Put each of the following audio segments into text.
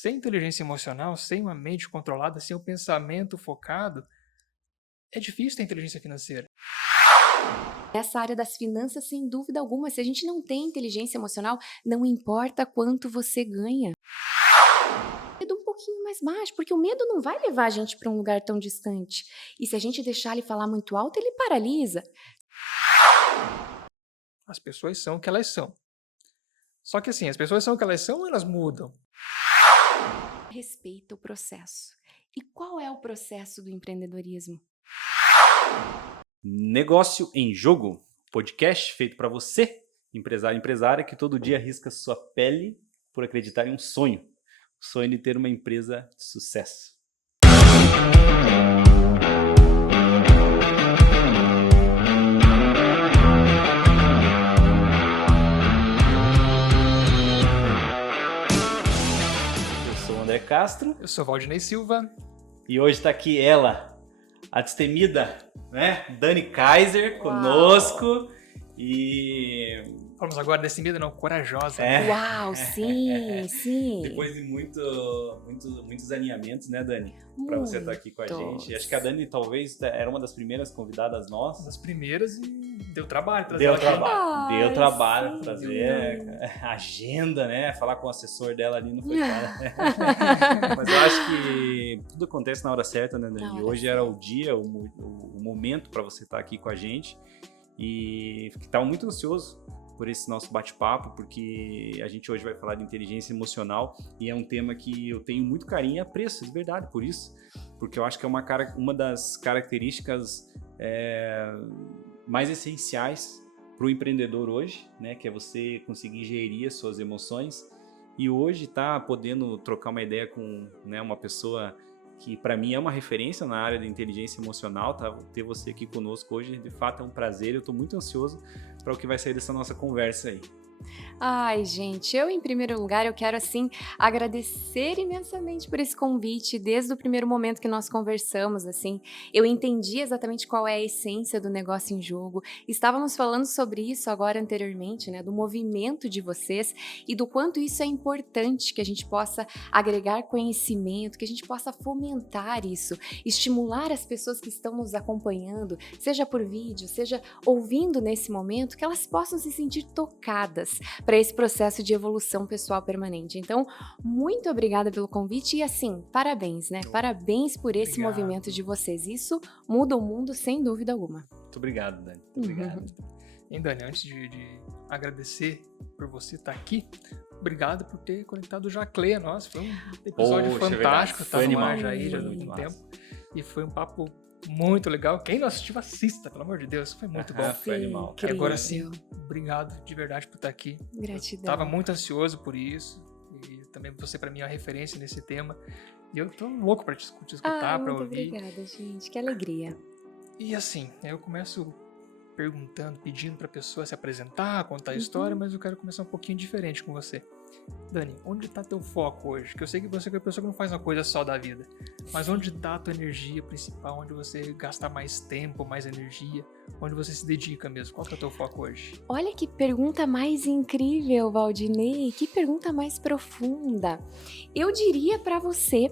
sem inteligência emocional, sem uma mente controlada, sem o pensamento focado, é difícil ter inteligência financeira. Essa área das finanças, sem dúvida alguma, se a gente não tem inteligência emocional, não importa quanto você ganha. Medo um pouquinho mais baixo, porque o medo não vai levar a gente para um lugar tão distante. E se a gente deixar ele falar muito alto, ele paralisa. As pessoas são o que elas são. Só que assim, as pessoas são o que elas são ou elas mudam? Respeita o processo. E qual é o processo do empreendedorismo? Negócio em Jogo, podcast feito para você, empresário e empresária, que todo dia arrisca sua pele por acreditar em um sonho. O sonho de ter uma empresa de sucesso. Eu sou o André Castro. Eu sou Valdinei Silva. E hoje está aqui ela, a destemida, né? Dani Kaiser, Uau. conosco. E Falamos agora desse medo, não, corajosa. É. Uau, sim, sim. depois de muitos alinhamentos, né, Dani? Para você estar aqui com a gente. Acho que a Dani talvez era uma das primeiras convidadas Uma nossas. das primeiras e deu trabalho trazer Deu ela aqui. trabalho, Ai, deu trabalho sim. trazer a agenda, né? Falar com o assessor dela ali não foi fácil. Mas eu acho que tudo acontece na hora certa, né, Dani? Na hora Hoje era o dia, o momento para você estar aqui com a gente. E estava muito ansioso por esse nosso bate-papo, porque a gente hoje vai falar de inteligência emocional e é um tema que eu tenho muito carinho e apreço, de verdade, por isso. Porque eu acho que é uma das características mais essenciais para o empreendedor hoje, né? Que é você conseguir gerir as suas emoções. E hoje tá podendo trocar uma ideia com, né, uma pessoa que para mim é uma referência na área de inteligência emocional, tá? Ter você aqui conosco hoje, de fato é um prazer, eu estou muito ansioso para o que vai sair dessa nossa conversa aí. Ai, gente, em primeiro lugar, eu quero, assim, agradecer imensamente por esse convite. Desde o primeiro momento que nós conversamos, assim, eu entendi exatamente qual é a essência do negócio em jogo. Estávamos falando sobre isso agora anteriormente, né, do movimento de vocês e do quanto isso é importante, que a gente possa agregar conhecimento, que a gente possa fomentar isso, estimular as pessoas que estão nos acompanhando, seja por vídeo, seja ouvindo nesse momento, que elas possam se sentir tocadas para esse processo de evolução pessoal permanente. Então, muito obrigada pelo convite e, assim, parabéns, né? Parabéns por esse Obrigado. movimento de vocês. Isso muda o mundo sem dúvida alguma. Muito obrigado, Dani. Muito obrigado. E Dani, antes de agradecer por você estar aqui, obrigado por ter conectado o Jaclé a nós. Foi um episódio Poxa, é fantástico, verdade. tá Foi no ar animal. já aí, já Foi há muito um massa. tempo. E foi um papo muito legal. Quem não assistiu, assista, pelo amor de Deus. Foi muito bom. Foi animal. E agora Incrível. sim, obrigado de verdade por estar aqui. Gratidão. Tava muito ansioso por isso. E também você, pra mim, é uma referência nesse tema. E eu tô louco pra te escutar, pra muito ouvir. obrigada, gente. Que alegria. E assim, eu começo perguntando, pedindo pra pessoa se apresentar, contar a história, mas eu quero começar um pouquinho diferente com você. Dani, onde tá teu foco hoje? Que eu sei que você é uma pessoa que não faz uma coisa só da vida. Mas onde tá a tua energia principal? Onde você gasta mais tempo, mais energia? Onde você se dedica mesmo? Qual que é o teu foco hoje? Olha que pergunta mais incrível, Valdinei. Que pergunta mais profunda. Eu diria para você,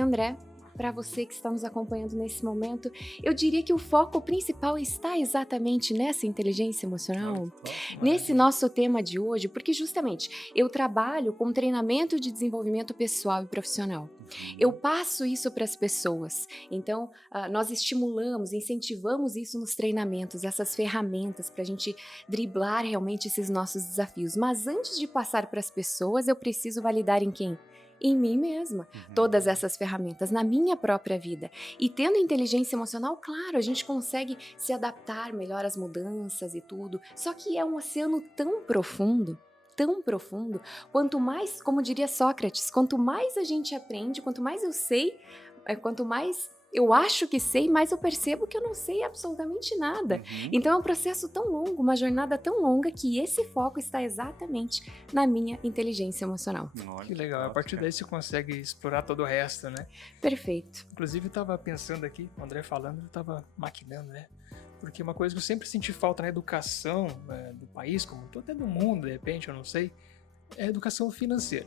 André, para você que está nos acompanhando nesse momento, eu diria que o foco principal está exatamente nessa inteligência emocional. Nesse nosso tema de hoje, porque justamente eu trabalho com treinamento de desenvolvimento pessoal e profissional. Eu passo isso para as pessoas, então nós estimulamos, incentivamos isso nos treinamentos, essas ferramentas para a gente driblar realmente esses nossos desafios. Mas antes de passar para as pessoas, eu preciso validar em quem? Em mim mesma, todas essas ferramentas, na minha própria vida. E tendo inteligência emocional, claro, a gente consegue se adaptar melhor às mudanças e tudo, só que é um oceano tão profundo, quanto mais, como diria Sócrates, quanto mais a gente aprende, quanto mais eu sei, quanto mais eu acho que sei, mas eu percebo que eu não sei absolutamente nada. Então é um processo tão longo, uma jornada tão longa, que esse foco está exatamente na minha inteligência emocional. Olha, Que legal, a partir daí você consegue explorar todo o resto, né? Perfeito. Inclusive, eu tava pensando aqui, o André falando, eu tava maquinando, né? Porque uma coisa que eu sempre senti falta na educação do país, como todo, até do mundo, de repente, eu não sei, é a educação financeira.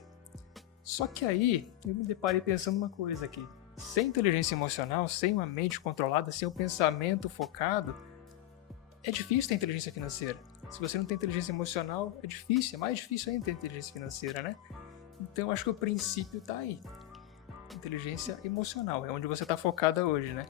Só que aí eu me deparei pensando uma coisa aqui. Sem inteligência emocional, sem uma mente controlada, sem um pensamento focado, é difícil ter inteligência financeira. Se você não tem inteligência emocional, é difícil, é mais difícil ainda ter inteligência financeira, né? Então, acho que o princípio tá aí. Inteligência emocional, é onde você tá focada hoje, né?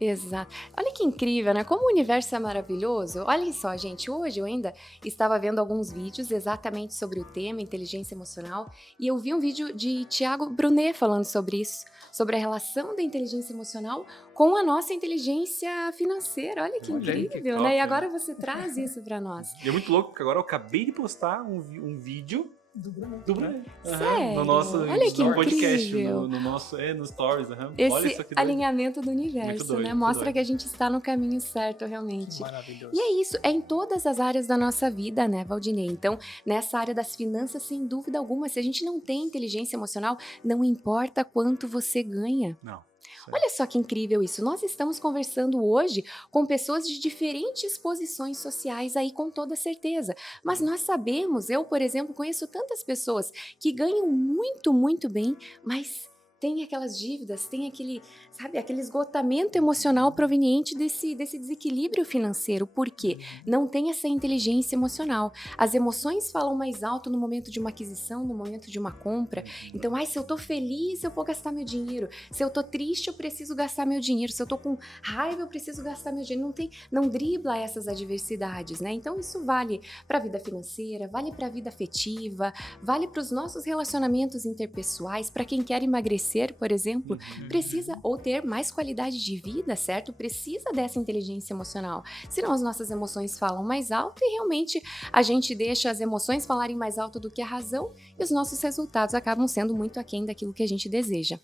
Exato. Olha que incrível, né? Como o universo é maravilhoso. Olhem só, gente, hoje eu ainda estava vendo alguns vídeos exatamente sobre o tema inteligência emocional e eu vi um vídeo de Thiago Brunet falando sobre isso, sobre a relação da inteligência emocional com a nossa inteligência financeira. Olha que Olha aí, incrível, que top, né? E né? agora você traz isso para nós. E é muito louco, porque agora eu acabei de postar um vídeo Do Bruno. do Bruno. Sério? No nosso Olha que no podcast, incrível. no nosso, no Stories. Olha Esse isso aqui. alinhamento do universo, Muito doido, né? muito Mostra doido. que a gente está no caminho certo, realmente. Maravilhoso. E é isso, é em todas as áreas da nossa vida, né, Valdinei? Então, nessa área das finanças, sem dúvida alguma, se a gente não tem inteligência emocional, não importa quanto você ganha. Não. Olha só que incrível isso. Nós estamos conversando hoje com pessoas de diferentes posições sociais aí, com toda certeza. Mas nós sabemos, eu, por exemplo, conheço tantas pessoas que ganham muito, muito bem, mas tem aquelas dívidas, tem aquele, sabe, aquele esgotamento emocional proveniente desse desequilíbrio financeiro. Por quê? Não tem essa inteligência emocional. As emoções falam mais alto no momento de uma aquisição, no momento de uma compra. Então, se eu tô feliz, eu vou gastar meu dinheiro. Se eu tô triste, eu preciso gastar meu dinheiro. Se eu tô com raiva, eu preciso gastar meu dinheiro. Não dribla essas adversidades, né? Então, isso vale para a vida financeira, vale para a vida afetiva, vale para os nossos relacionamentos interpessoais, para quem quer emagrecer, por exemplo, precisa ou ter mais qualidade de vida, certo? Precisa dessa inteligência emocional. Senão as nossas emoções falam mais alto e realmente a gente deixa as emoções falarem mais alto do que a razão e os nossos resultados acabam sendo muito aquém daquilo que a gente deseja.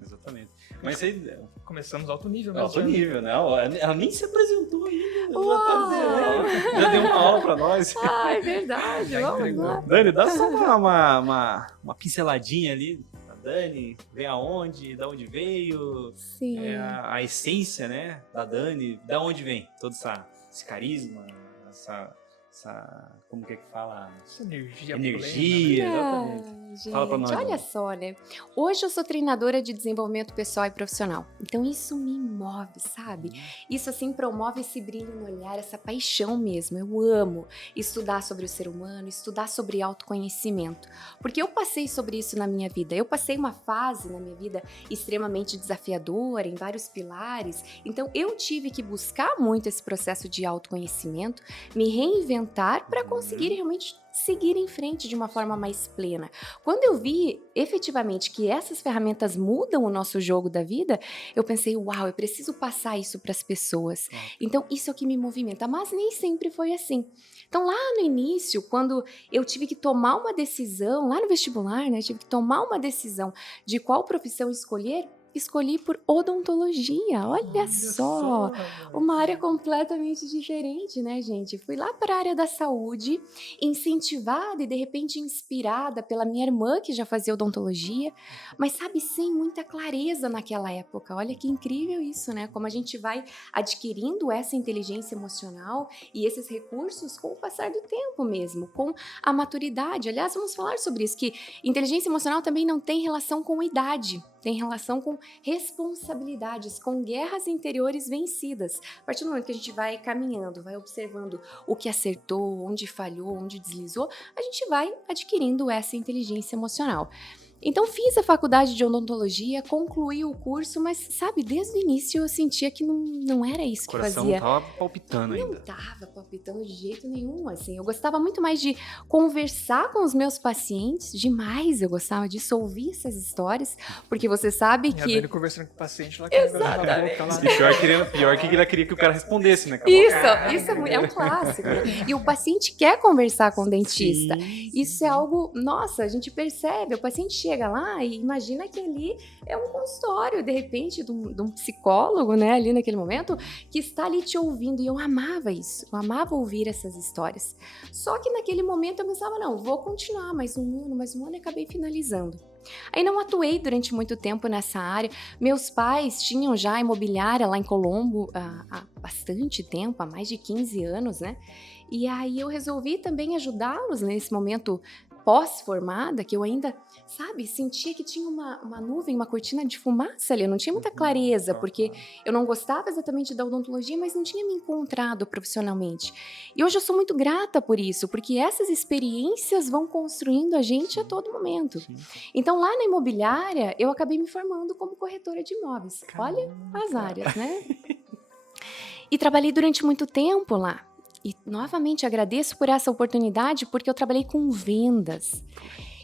Exatamente. Mas aí, Começamos alto nível, né? alto nível, né? Ela nem se apresentou ainda. Uau! Já deu uma aula pra nós. Ah, é verdade, Já vamos entregou. lá. Dani, dá só uma pinceladinha ali. Dani, vem aonde, da onde veio, Sim. a essência, né, da Dani, da onde vem todo esse carisma, essa como que fala? Essa energia. Energia, exatamente. Gente, Fala pra nós, olha Dani. só, né? Hoje eu sou treinadora de desenvolvimento pessoal e profissional. Então isso me move, sabe? Isso assim promove esse brilho no olhar, essa paixão mesmo. Eu amo estudar sobre o ser humano, estudar sobre autoconhecimento. Porque eu passei sobre isso na minha vida. Eu passei uma fase na minha vida extremamente desafiadora, em vários pilares. Então eu tive que buscar muito esse processo de autoconhecimento, me reinventar para conseguir realmente seguir em frente de uma forma mais plena. Quando eu vi efetivamente que essas ferramentas mudam o nosso jogo da vida, eu pensei, uau, eu preciso passar isso para as pessoas. Então isso é o que me movimenta, mas nem sempre foi assim. Então lá no início, quando eu tive que tomar uma decisão, lá no vestibular, né, tive que tomar uma decisão de qual profissão escolher, escolhi por odontologia, olha só, uma área completamente diferente, né, gente? Fui lá para a área da saúde, incentivada e de repente inspirada pela minha irmã que já fazia odontologia, mas sabe, sem muita clareza naquela época. Olha que incrível isso, né? Como a gente vai adquirindo essa inteligência emocional e esses recursos com o passar do tempo mesmo, com a maturidade. Aliás, vamos falar sobre isso, que inteligência emocional também não tem relação com idade. Tem relação com responsabilidades, com guerras interiores vencidas. A partir do momento que a gente vai caminhando, vai observando o que acertou, onde falhou, onde deslizou, a gente vai adquirindo essa inteligência emocional. Então fiz a faculdade de odontologia, concluí o curso, mas sabe, desde o início eu sentia que não era isso que O coração fazia. não tava palpitando Não ainda. tava palpitando de jeito nenhum, assim. Eu gostava muito mais de conversar com os meus pacientes, demais eu gostava disso, ouvir essas histórias, porque você sabe E a que... Dani conversando com o paciente lá, com o negócio na Exatamente. boca lá. E pior que ela queria que o cara respondesse, né? Com a boca. Isso é um clássico, né? E o paciente quer conversar com o dentista. Sim, Isso é algo, nossa, a gente percebe, o paciente chega lá e imagina que ali é um consultório, de repente, de um psicólogo, né, ali naquele momento, que está ali te ouvindo, e eu amava isso, eu amava ouvir essas histórias. Só que naquele momento eu pensava, não, vou continuar mais um ano, e acabei finalizando. Aí não atuei durante muito tempo nessa área. Meus pais tinham já imobiliária lá em Colombo há bastante tempo, há mais de 15 anos, né? E aí eu resolvi também ajudá-los nesse momento pós-formada, que eu ainda, sabe, sentia que tinha uma nuvem, uma cortina de fumaça ali, eu não tinha muita clareza, porque eu não gostava exatamente da odontologia, mas não tinha me encontrado profissionalmente. E hoje eu sou muito grata por isso, porque essas experiências vão construindo a gente a todo momento. Sim. Então, lá na imobiliária, eu acabei me formando como corretora de imóveis. Olha as áreas, né? E trabalhei durante muito tempo lá. E, novamente, agradeço por essa oportunidade, porque eu trabalhei com vendas.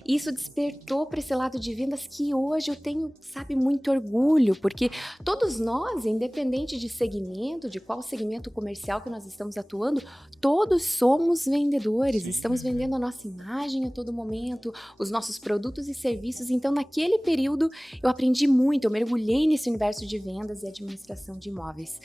Isso despertou para esse lado de vendas que hoje eu tenho, sabe, muito orgulho, porque todos nós, independente de segmento, de qual segmento comercial que nós estamos atuando, todos somos vendedores, estamos vendendo a nossa imagem a todo momento, os nossos produtos e serviços. Então, naquele período, eu aprendi muito, eu mergulhei nesse universo de vendas e administração de imóveis.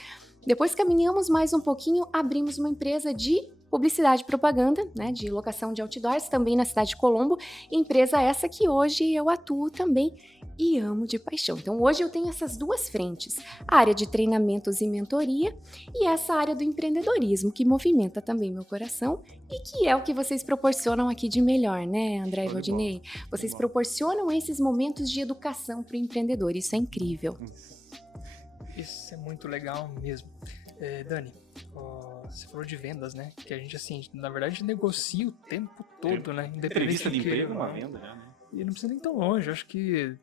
Depois caminhamos mais um pouquinho, abrimos uma empresa de publicidade e propaganda, né, de locação de outdoors, também na cidade de Colombo, empresa essa que hoje eu atuo também e amo de paixão. Então hoje eu tenho essas duas frentes, a área de treinamentos e mentoria e essa área do empreendedorismo, que movimenta também meu coração e que é o que vocês proporcionam aqui de melhor, né, André e Valdinei? Vocês proporcionam esses momentos de educação para o empreendedor, isso é incrível. Isso é muito legal mesmo. Dani, você falou de vendas, né? Que a gente, assim, na verdade, negocia o tempo todo, né? Entrevista de do que- emprego é uma venda já, né? E não precisa nem tão longe, eu acho que...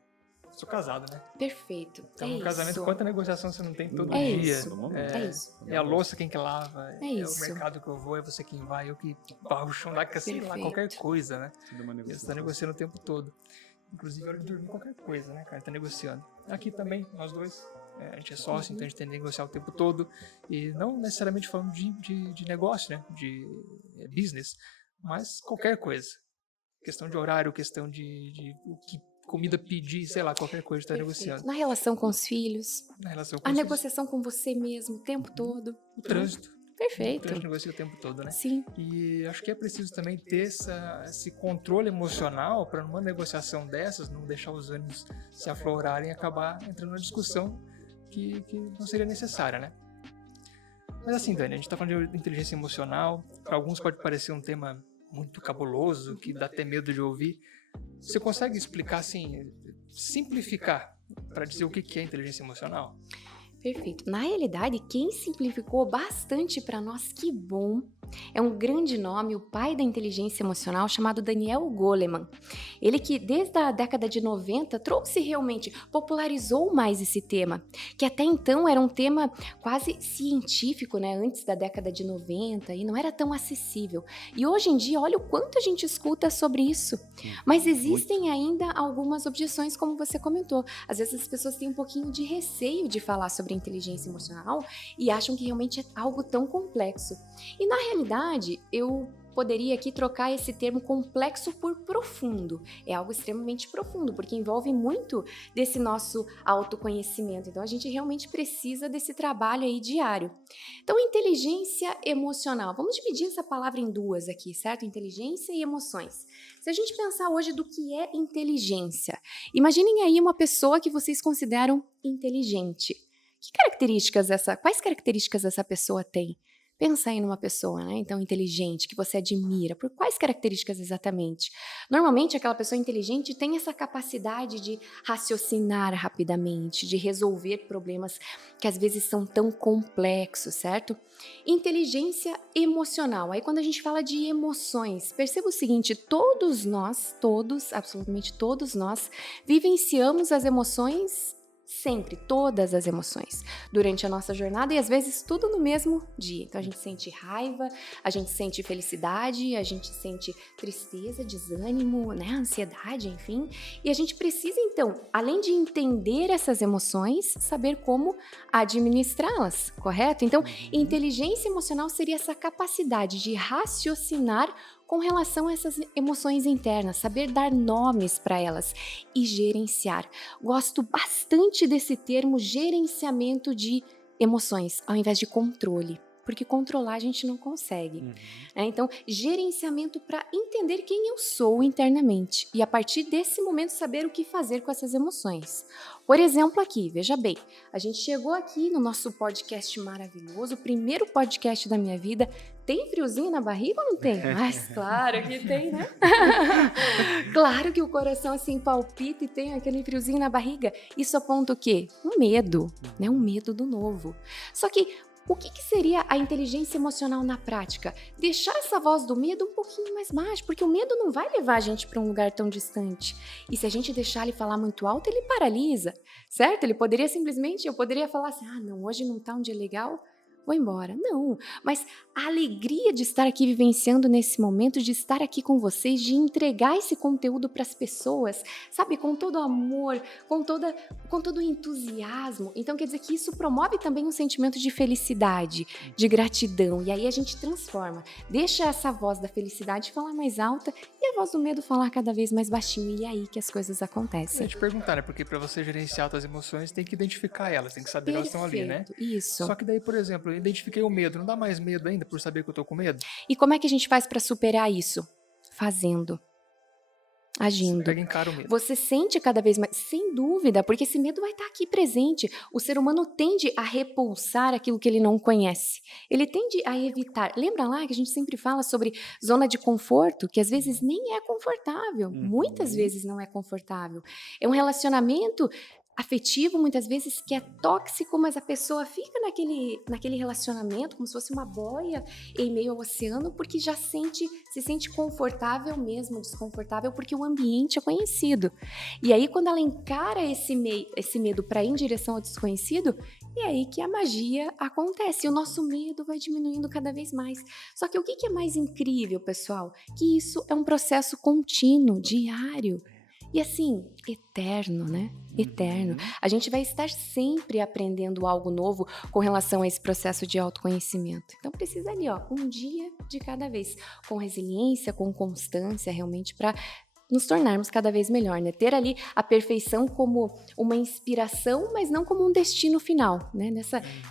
Sou casado, né? Perfeito, Então, é no casamento, isso. quanta negociação você não tem todo É dia? isso, É, é isso. É a louça quem que lava, É o isso. mercado que eu vou, é você quem vai, eu que barro o chão da casa, sei lá, Perfeito. qualquer coisa, né? Tudo uma E você tá negociação. negociando o tempo todo. Inclusive, a hora de dormir, qualquer coisa, né, cara? Tá negociando. Aqui também, nós dois, a gente é sócio, então a gente tem que negociar o tempo todo. E não necessariamente falando de negócio, né? De business, mas qualquer coisa. Questão de horário, questão de o que comida pedir, sei lá, qualquer coisa está negociando. Na relação com os filhos, Na relação com a os negociação com você mesmo o tempo todo. o trânsito. O Perfeito. trânsito negocia o tempo todo, né? Sim, E acho que é preciso também ter esse controle emocional para numa negociação dessas não deixar os ânimos se aflorarem e acabar entrando numa discussão que não seria necessária, né? Mas assim, Dani, a gente está falando de inteligência emocional. Para alguns pode parecer um tema muito cabuloso, que dá até medo de ouvir. Você consegue explicar, assim, simplificar para dizer o que é inteligência emocional? perfeito. Na realidade, quem simplificou bastante para nós, que bom, é um grande nome, o pai da inteligência emocional, chamado Daniel Goleman. Ele que, desde a década de 90, trouxe realmente, popularizou mais esse tema, que até então era um tema quase científico, né, antes da década de 90, e não era tão acessível. E hoje em dia, olha o quanto a gente escuta sobre isso. Mas existem ainda algumas objeções, como você comentou. Às vezes as pessoas têm um pouquinho de receio de falar sobre inteligência emocional e acham que realmente é algo tão complexo. E na realidade, eu poderia aqui trocar esse termo complexo por profundo. É algo extremamente profundo, porque envolve muito desse nosso autoconhecimento. Então, a gente realmente precisa desse trabalho aí diário. Então, inteligência emocional. Vamos dividir essa palavra em duas aqui, certo? Inteligência e emoções. Se a gente pensar hoje do que é inteligência, imaginem aí uma pessoa que vocês consideram inteligente. Quais características essa pessoa tem? Pensa aí numa pessoa, né? Então, inteligente, que você admira. Por quais características exatamente? Normalmente, aquela pessoa inteligente tem essa capacidade de raciocinar rapidamente, de resolver problemas que às vezes são tão complexos, certo? Inteligência emocional. Aí, quando a gente fala de emoções, perceba o seguinte, absolutamente todos nós, vivenciamos as emoções sempre, todas as emoções, durante a nossa jornada e às vezes tudo no mesmo dia. Então a gente sente raiva, a gente sente felicidade, a gente sente tristeza, desânimo, né, ansiedade, enfim. E a gente precisa então, além de entender essas emoções, saber como administrá-las, correto? Então, inteligência emocional seria essa capacidade de raciocinar com relação a essas emoções internas, saber dar nomes para elas e gerenciar. Gosto bastante desse termo gerenciamento de emoções, ao invés de controle. porque controlar a gente não consegue. Uhum. Então, gerenciamento para entender quem eu sou internamente e a partir desse momento saber o que fazer com essas emoções. Por exemplo, aqui, veja bem, a gente chegou aqui no nosso podcast maravilhoso, o primeiro podcast da minha vida. Tem friozinho na barriga ou não tem? Mas claro que tem, né? Claro que o coração assim palpita e tem aquele friozinho na barriga. Isso aponta o quê? Um medo, né? Um medo do novo. Só que o que seria a inteligência emocional na prática? Deixar essa voz do medo um pouquinho mais baixa, porque o medo não vai levar a gente para um lugar tão distante. E se a gente deixar ele falar muito alto, ele paralisa, certo? Ele poderia simplesmente, eu poderia falar assim, não, hoje não tá um dia legal, vou embora. Não, mas a alegria de estar aqui vivenciando nesse momento, de estar aqui com vocês, de entregar esse conteúdo para as pessoas, sabe, com todo amor, com todo o entusiasmo. Então quer dizer que isso promove também um sentimento de felicidade, de gratidão. E aí a gente transforma, deixa essa voz da felicidade falar mais alta e a voz do medo falar cada vez mais baixinho. E é aí que as coisas Eu acontecem. ia te perguntar, né? Porque para você gerenciar suas emoções, tem que identificar elas, tem que saber que elas estão ali, né? Isso. Só que daí, por exemplo, eu identifiquei o medo. Não dá mais medo ainda por saber que eu tô com medo? E como é que a gente faz para superar isso? Fazendo. Agindo. Pega e encara o medo. Você sente cada vez mais, sem dúvida, porque esse medo vai estar aqui presente. O ser humano tende a repulsar aquilo que ele não conhece. Ele tende a evitar. Lembra lá que a gente sempre fala sobre zona de conforto, que às vezes nem é confortável. Muitas vezes não é confortável. É um relacionamento afetivo, muitas vezes, que é tóxico, mas a pessoa fica naquele relacionamento como se fosse uma boia em meio ao oceano, porque já se sente confortável mesmo, desconfortável, porque o ambiente é conhecido. E aí, quando ela encara esse medo para ir em direção ao desconhecido, é aí que a magia acontece. O nosso medo vai diminuindo cada vez mais. Só que o que é mais incrível, pessoal? Que isso é um processo contínuo, diário. E assim, eterno, né? Eterno. A gente vai estar sempre aprendendo algo novo com relação a esse processo de autoconhecimento. Então precisa ali, um dia de cada vez, com resiliência, com constância, realmente para nos tornarmos cada vez melhor, né? Ter ali a perfeição como uma inspiração, mas não como um destino final, né?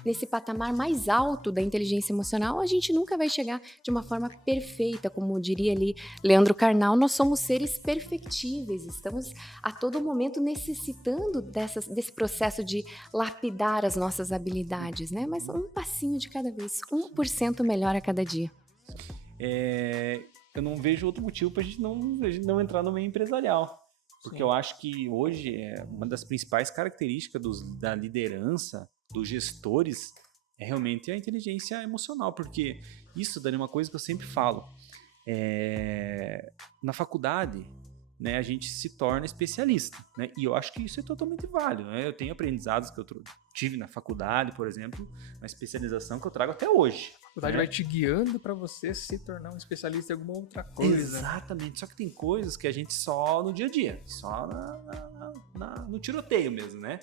Nesse patamar mais alto da inteligência emocional, a gente nunca vai chegar de uma forma perfeita, como diria ali Leandro Carnal, nós somos seres perfectíveis, estamos a todo momento necessitando desse processo de lapidar as nossas habilidades, né? Mas um passinho de cada vez, 1% melhor a cada dia. Eu não vejo outro motivo para a gente não entrar no meio empresarial. Porque Sim. Eu acho que hoje uma das principais características da liderança, dos gestores, é realmente a inteligência emocional. Porque isso, Dani, é uma coisa que eu sempre falo. Na faculdade, né, a gente se torna especialista. Né? E eu acho que isso é totalmente válido. Né? Eu tenho aprendizados que eu tive na faculdade, por exemplo, uma especialização que eu trago até hoje. A faculdade vai te guiando para você se tornar um especialista em alguma outra coisa. Exatamente. Só que tem coisas que a gente só no dia a dia, só no tiroteio mesmo, né?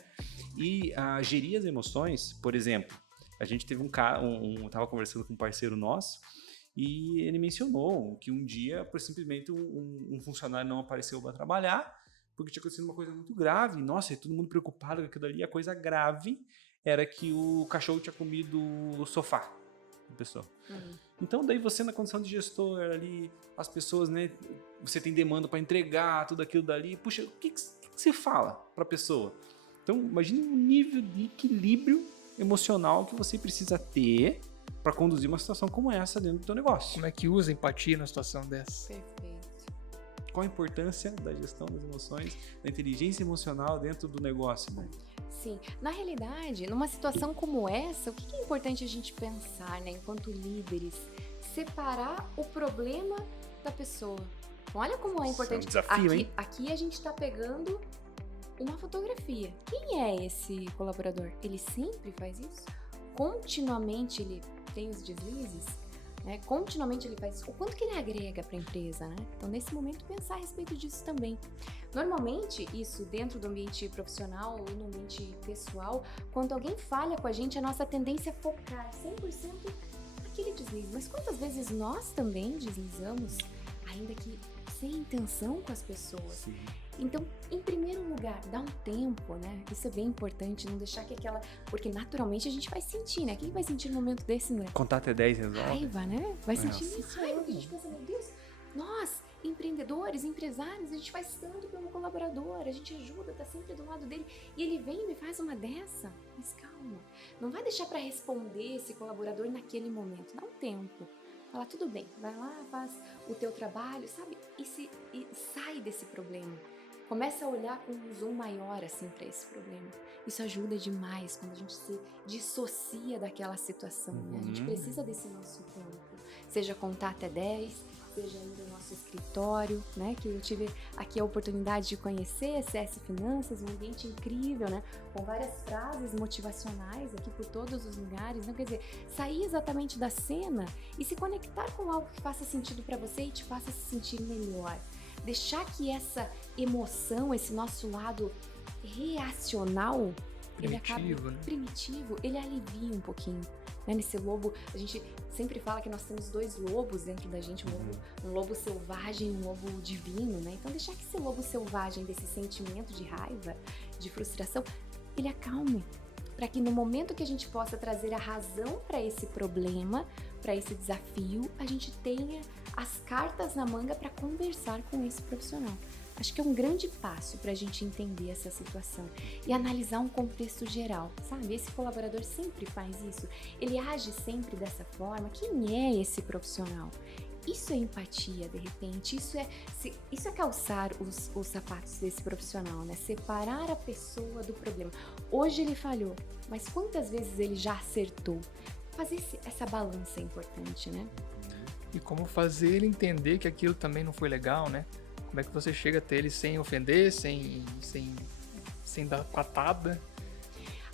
E gerir as emoções, por exemplo, a gente teve tava conversando com um parceiro nosso e ele mencionou que um dia, simplesmente, um funcionário não apareceu para trabalhar porque tinha acontecido uma coisa muito grave. Nossa, e todo mundo preocupado com aquilo ali. A coisa grave era que o cachorro tinha comido o sofá. Pessoa. Então daí você na condição de gestor ali, as pessoas, né, você tem demanda para entregar tudo aquilo dali, puxa, o que você fala para a pessoa? Então imagine o nível de equilíbrio emocional que você precisa ter para conduzir uma situação como essa dentro do teu negócio. Como é que usa empatia numa situação dessa? Perfeito. Qual a importância da gestão das emoções, da inteligência emocional dentro do negócio, né? Sim, na realidade, numa situação como essa, o que é importante a gente pensar, né, enquanto líderes? Separar o problema da pessoa. Olha como é importante. Isso é um desafio, hein? Aqui a gente está pegando uma fotografia. Quem é esse colaborador? Ele sempre faz isso? Continuamente ele tem os deslizes? Né? Continuamente ele faz isso. O quanto que ele agrega para a empresa, né? Então, nesse momento, pensar a respeito disso também. Normalmente, isso dentro do ambiente profissional ou no ambiente pessoal, quando alguém falha com a gente, a nossa tendência é focar 100% naquele deslize. Mas quantas vezes nós também deslizamos, ainda que sem intenção com as pessoas? Sim. Então, em primeiro lugar, devagar, dá um tempo, né? Isso é bem importante, não deixar que aquela... Porque naturalmente a gente vai sentir, né? Quem vai sentir no momento desse, né? Contar até 10 resolve. Raiva, né? Vai sentir Nossa. isso, raiva, que a gente pensa, meu Deus, nós, empreendedores, empresários, a gente faz tanto pelo colaborador, a gente ajuda, tá sempre do lado dele, e ele vem e me faz uma dessa. Mas calma, não vai deixar para responder esse colaborador naquele momento, dá um tempo. Fala, tudo bem, vai lá, faz o teu trabalho, sabe? E sai desse problema. Começa a olhar com um zoom maior, assim, para esse problema. Isso ajuda demais quando a gente se dissocia daquela situação, né? A gente precisa desse nosso tempo. Seja contar até 10, seja ir ao nosso escritório, né? Que eu tive aqui a oportunidade de conhecer, CS Finanças, um ambiente incrível, né? Com várias frases motivacionais aqui por todos os lugares, né? Quer dizer, sair exatamente da cena e se conectar com algo que faça sentido para você e te faça se sentir melhor. Deixar que essa emoção, esse nosso lado reacional, ele acaba primitivo, ele alivia um pouquinho. Né? Nesse lobo, a gente sempre fala que nós temos 2 lobos dentro da gente, um lobo selvagem e um lobo divino, né? Então deixar que esse lobo selvagem, desse sentimento de raiva, de frustração, ele acalme. Para que no momento que a gente possa trazer a razão para esse problema, para esse desafio, a gente tenha as cartas na manga para conversar com esse profissional. Acho que é um grande passo para a gente entender essa situação e analisar um contexto geral, sabe? Esse colaborador sempre faz isso, ele age sempre dessa forma. Quem é esse profissional? Isso é empatia, de repente, isso é calçar os sapatos desse profissional, né? Separar a pessoa do problema. Hoje ele falhou, mas quantas vezes ele já acertou? Fazer essa balança é importante, né? E como fazer ele entender que aquilo também não foi legal, né? Como é que você chega até ele sem ofender, sem dar patada?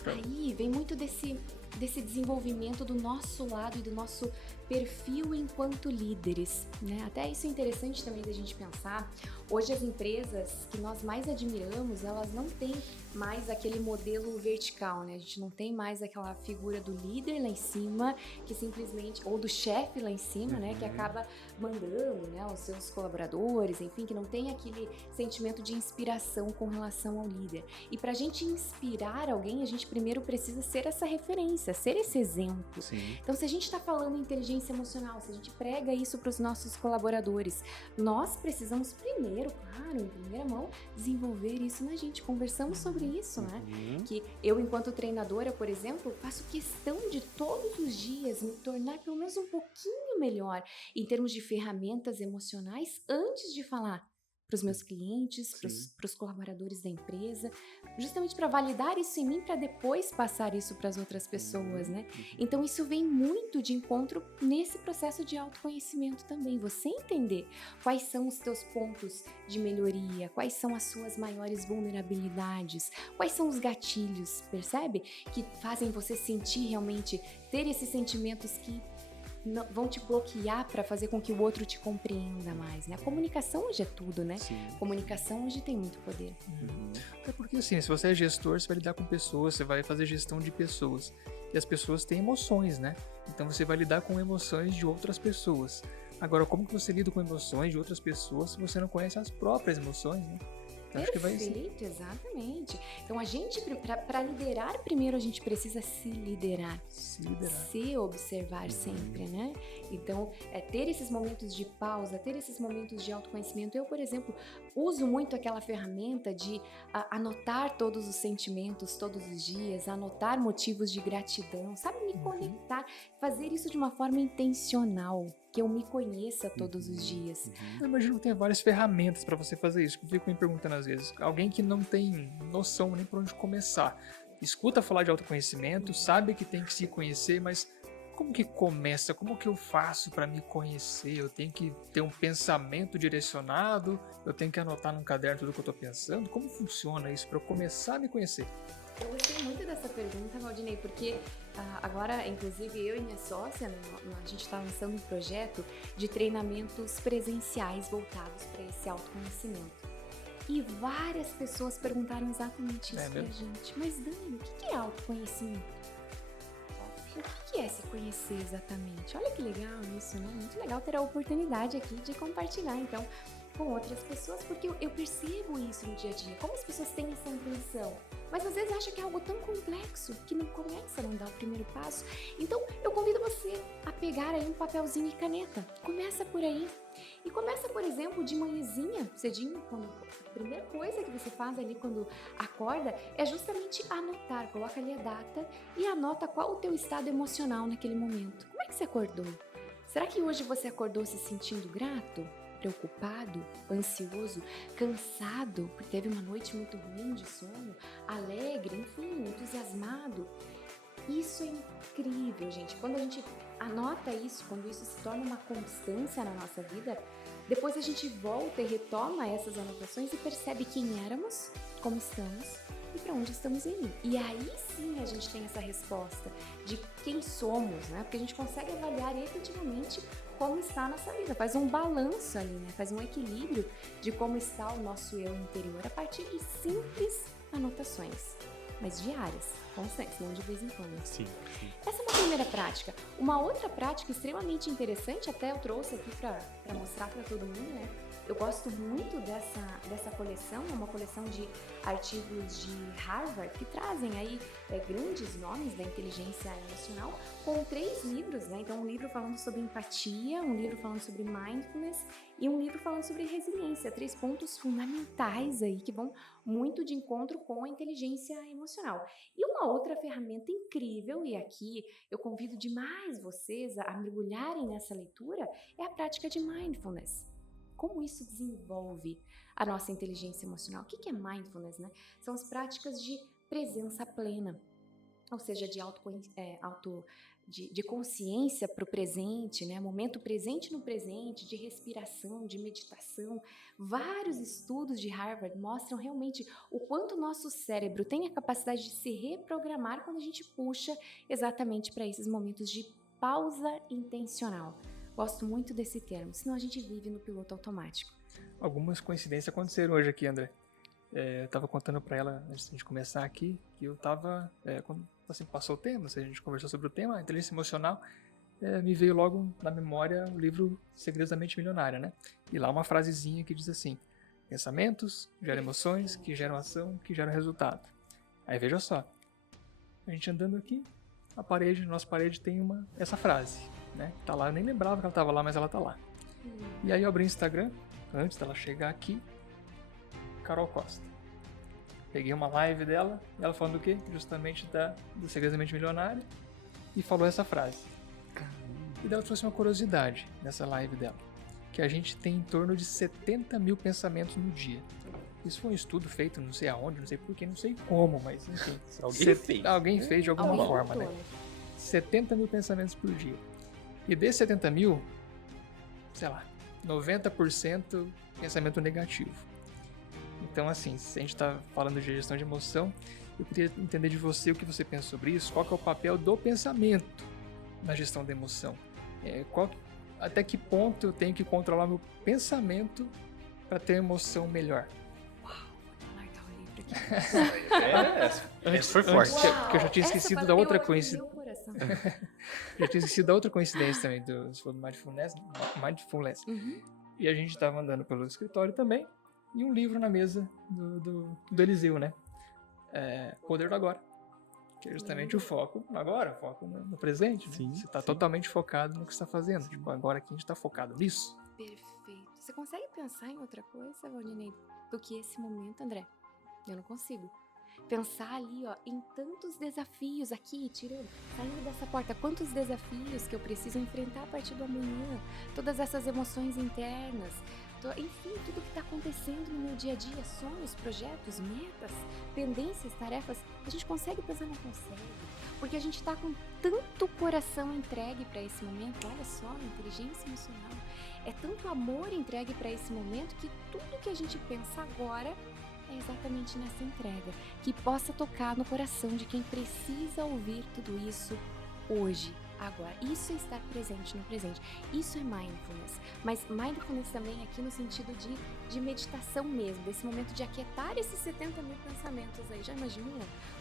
Aí vem muito desse desenvolvimento do nosso lado e do nosso perfil enquanto líderes, né? Até isso é interessante também da gente pensar. Hoje as empresas que nós mais admiramos, elas não têm mais aquele modelo vertical, né? A gente não tem mais aquela figura do líder lá em cima, que simplesmente, ou do chefe lá em cima, né? Que acaba mandando, né, os seus colaboradores, enfim, que não tem aquele sentimento de inspiração com relação ao líder. E pra gente inspirar alguém, a gente primeiro precisa ser essa referência, ser esse exemplo. Sim. Então, se a gente está falando em inteligência emocional, se a gente prega isso para os nossos colaboradores, nós precisamos primeiro, claro, em primeira mão, desenvolver isso na gente. Conversamos sobre isso, né? Que eu, enquanto treinadora, por exemplo, faço questão de todos os dias me tornar pelo menos um pouquinho melhor em termos de ferramentas emocionais antes de falar para os meus clientes, para os colaboradores da empresa, justamente para validar isso em mim, para depois passar isso para as outras pessoas, né? Então isso vem muito de encontro nesse processo de autoconhecimento também, você entender quais são os teus pontos de melhoria, quais são as suas maiores vulnerabilidades, quais são os gatilhos, percebe? Que fazem você sentir realmente, ter esses sentimentos que vão te bloquear para fazer com que o outro te compreenda mais, né? A comunicação hoje é tudo, né? Sim. A comunicação hoje tem muito poder. Até porque, assim, se você é gestor, você vai lidar com pessoas, você vai fazer gestão de pessoas. E as pessoas têm emoções, né? Então você vai lidar com emoções de outras pessoas. Agora, como que você lida com emoções de outras pessoas se você não conhece as próprias emoções, né? Então, acho que vai ser... Perfeito, exatamente. Então a gente, para liderar, primeiro a gente precisa se liderar. Se observar sempre, né? Então, ter esses momentos de pausa, ter esses momentos de autoconhecimento. Eu, por exemplo, uso muito aquela ferramenta de anotar todos os sentimentos todos os dias, anotar motivos de gratidão, sabe? Me conectar, fazer isso de uma forma intencional, que eu me conheça todos os dias. Eu imagino que tem várias ferramentas para você fazer isso. Eu fico me perguntando às vezes, alguém que não tem noção nem por onde começar, escuta falar de autoconhecimento, sabe que tem que se conhecer, mas como que começa? Como que eu faço para me conhecer? Eu tenho que ter um pensamento direcionado? Eu tenho que anotar num caderno tudo que eu tô pensando? Como funciona isso para eu começar a me conhecer? Eu gostei muito dessa pergunta, Valdinei, porque agora, inclusive, eu e minha sócia, a gente está lançando um projeto de treinamentos presenciais voltados para esse autoconhecimento. E várias pessoas perguntaram exatamente isso pra gente. Mas, Dani, o que é autoconhecimento? O que é se conhecer exatamente? Olha que legal isso, né? Muito legal ter a oportunidade aqui de compartilhar. Então, com outras pessoas, porque eu percebo isso no dia a dia, como as pessoas têm essa intenção, mas às vezes acha que é algo tão complexo que não começa, não dá o primeiro passo. Então eu convido você a pegar aí um papelzinho e caneta, começa por aí. E começa, por exemplo, de manhãzinha, cedinho, quando a primeira coisa que você faz ali quando acorda é justamente anotar, coloca ali a data e anota qual o teu estado emocional naquele momento. Como é que você acordou? Será que hoje você acordou se sentindo grato? Preocupado, ansioso, cansado, porque teve uma noite muito ruim de sono, alegre, enfim, entusiasmado? Isso é incrível, gente. Quando a gente anota isso, quando isso se torna uma constância na nossa vida, depois a gente volta e retoma essas anotações e percebe quem éramos, como estamos e para onde estamos indo. E aí sim a gente tem essa resposta de quem somos, né? Porque a gente consegue avaliar efetivamente como está a nossa vida, faz um balanço ali, né? Faz um equilíbrio de como está o nosso eu interior a partir de simples anotações, mas diárias, constantes, não de vez em quando. Sim. Essa é uma primeira prática. Uma outra prática extremamente interessante, até eu trouxe aqui para mostrar para todo mundo, né? Eu gosto muito dessa coleção, é uma coleção de artigos de Harvard que trazem aí grandes nomes da inteligência emocional com 3 livros, né? Então um livro falando sobre empatia, um livro falando sobre mindfulness e um livro falando sobre resiliência, 3 pontos fundamentais aí que vão muito de encontro com a inteligência emocional. E uma outra ferramenta incrível, e aqui eu convido demais vocês a mergulharem nessa leitura, é a prática de mindfulness. Como isso desenvolve a nossa inteligência emocional? O que é mindfulness, né? São as práticas de presença plena, ou seja, de consciência para o presente, né? Momento presente no presente, de respiração, de meditação. Vários estudos de Harvard mostram realmente o quanto o nosso cérebro tem a capacidade de se reprogramar quando a gente puxa exatamente para esses momentos de pausa intencional. Gosto muito desse termo, senão a gente vive no piloto automático. Algumas coincidências aconteceram hoje aqui, André. Eu tava contando pra ela, antes de começar aqui, que eu tava, quando assim, passou o tema, a gente conversou sobre o tema, a inteligência emocional, me veio logo na memória o livro Segredos da Mente Milionária, né? E lá uma frasezinha que diz assim: pensamentos geram emoções, que geram ação, que geram resultado. Aí veja só, a gente andando aqui, nossa parede tem essa frase, né? Tá lá, eu nem lembrava que ela tava lá, mas ela tá lá. E aí eu abri o Instagram, antes dela chegar aqui, Carol Costa. Peguei uma live dela, e ela falando do quê? Justamente do Segredos da Mente Milionária, e falou essa frase. E daí ela trouxe uma curiosidade nessa live dela, que a gente tem em torno de 70 mil pensamentos no dia. Isso foi um estudo feito, não sei aonde, não sei porquê, não sei como, mas enfim. Alguém fez de alguma forma, né? 70 mil pensamentos por dia. E desses 70 mil, sei lá, 90% pensamento negativo. Então, assim, se a gente está falando de gestão de emoção, eu queria entender de você o que você pensa sobre isso, qual que é o papel do pensamento na gestão da emoção. Até que ponto eu tenho que controlar meu pensamento para ter uma emoção melhor. Uau, vou largar o livro aqui. Essa foi forte. Porque eu já tinha esquecido da outra coincidência. Já tinha esquecido da outra coincidência também, do mindfulness. Uhum. E a gente estava andando pelo escritório também, e um livro na mesa do Eliseu, né? Poder do Agora. Que é justamente o foco no agora, o foco no presente. Né? Você está totalmente focado no que você está fazendo. Tipo, agora aqui a gente está focado nisso. Perfeito. Você consegue pensar em outra coisa, Valdinei, do que esse momento, André? Eu não consigo. Pensar ali, ó, em tantos desafios aqui, saindo dessa porta, quantos desafios que eu preciso enfrentar a partir do amanhã, todas essas emoções internas, enfim, tudo que está acontecendo no meu dia a dia, sonhos, projetos, metas, pendências, tarefas, a gente consegue pensar, não consegue, porque a gente está com tanto coração entregue para esse momento. Olha só, inteligência emocional, é tanto amor entregue para esse momento que tudo que a gente pensa agora é exatamente nessa entrega, que possa tocar no coração de quem precisa ouvir tudo isso hoje. agora. Isso é estar presente no presente. Isso é mindfulness. Mas mindfulness também aqui no sentido de meditação mesmo, desse momento de aquietar esses 70 mil pensamentos aí. Já imagina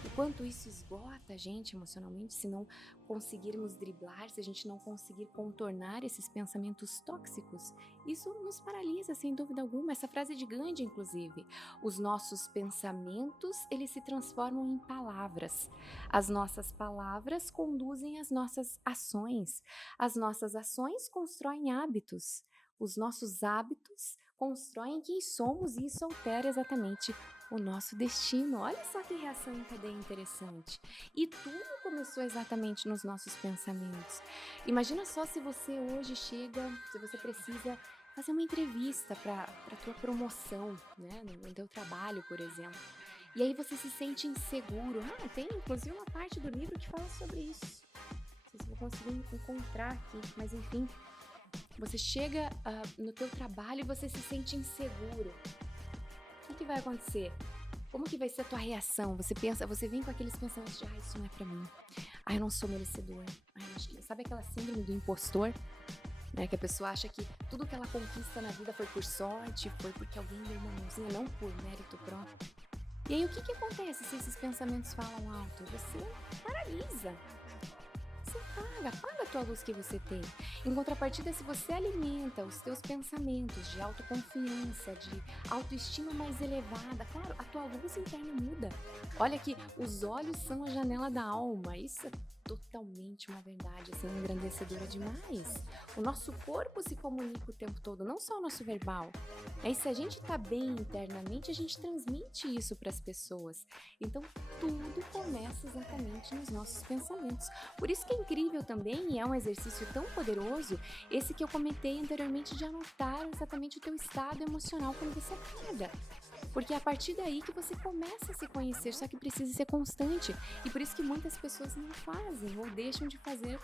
o quanto isso esgota a gente emocionalmente se não conseguirmos driblar, se a gente não conseguir contornar esses pensamentos tóxicos? Isso nos paralisa, sem dúvida alguma. Essa frase é de Gandhi, inclusive. Os nossos pensamentos, eles se transformam em palavras. As nossas palavras conduzem às nossas ações. As nossas ações constroem hábitos. Os nossos hábitos constroem quem somos e isso altera exatamente o nosso destino. Olha só que reação em cadeia interessante. E tudo começou exatamente nos nossos pensamentos. Imagina só se você hoje chega, se você precisa fazer uma entrevista para a tua promoção, né, no teu trabalho, por exemplo. E aí você se sente inseguro. Tem inclusive uma parte do livro que fala sobre isso. Não sei se vou conseguir encontrar aqui, mas enfim. Você chega no teu trabalho e você se sente inseguro. O que vai acontecer? Como que vai ser a tua reação? Você vem com aqueles pensamentos de isso não é pra mim. Eu não sou merecedor. Sabe aquela síndrome do impostor? Né, que a pessoa acha que tudo que ela conquista na vida foi por sorte, foi porque alguém deu uma mãozinha, não por mérito próprio. E aí o que acontece se esses pensamentos falam alto? Você paralisa. Você apaga a tua luz que você tem. Em contrapartida, se você alimenta os teus pensamentos de autoconfiança, de autoestima mais elevada, claro, a tua luz interna muda. Olha que os olhos são a janela da alma. Isso é totalmente uma verdade, assim, engrandecedora demais. O nosso corpo se comunica o tempo todo, não só o nosso verbal. E se a gente tá bem internamente, a gente transmite isso para as pessoas. Então, tudo começa exatamente nos nossos pensamentos. Por isso que é incrível também, e é um exercício tão poderoso, esse que eu comentei anteriormente de anotar exatamente o teu estado emocional quando você acorda. Porque é a partir daí que você começa a se conhecer, só que precisa ser constante. E por isso que muitas pessoas não fazem ou deixam de fazer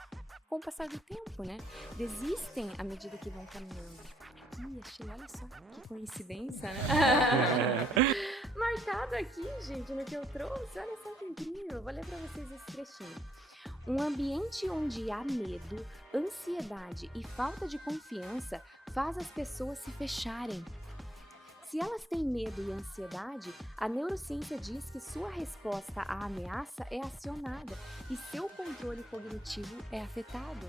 com o passar do tempo, né? Desistem à medida que vão caminhando. Achei, olha só que coincidência, né? Marcado aqui, gente, no que eu trouxe, olha só que incrível. Vou ler pra vocês esse trechinho. Um ambiente onde há medo, ansiedade e falta de confiança faz as pessoas se fecharem. Se elas têm medo e ansiedade, a neurociência diz que sua resposta à ameaça é acionada e seu controle cognitivo é afetado.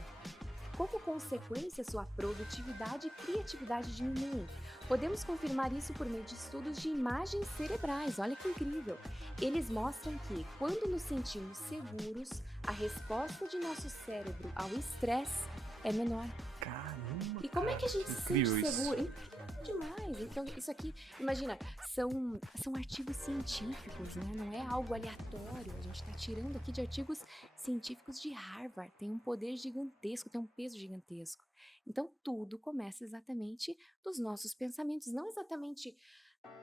Como consequência, sua produtividade e criatividade diminuem. Podemos confirmar isso por meio de estudos de imagens cerebrais. Olha que incrível! Eles mostram que, quando nos sentimos seguros, a resposta de nosso cérebro ao estresse é menor. Caramba! E como é que a gente se sente Incrível seguro? Incrível demais! Então, isso aqui, imagina, são artigos científicos, né? Não é algo aleatório. A gente está tirando aqui de artigos científicos de Harvard. Tem um poder gigantesco, tem um peso gigantesco. Então, tudo começa exatamente dos nossos pensamentos, não exatamente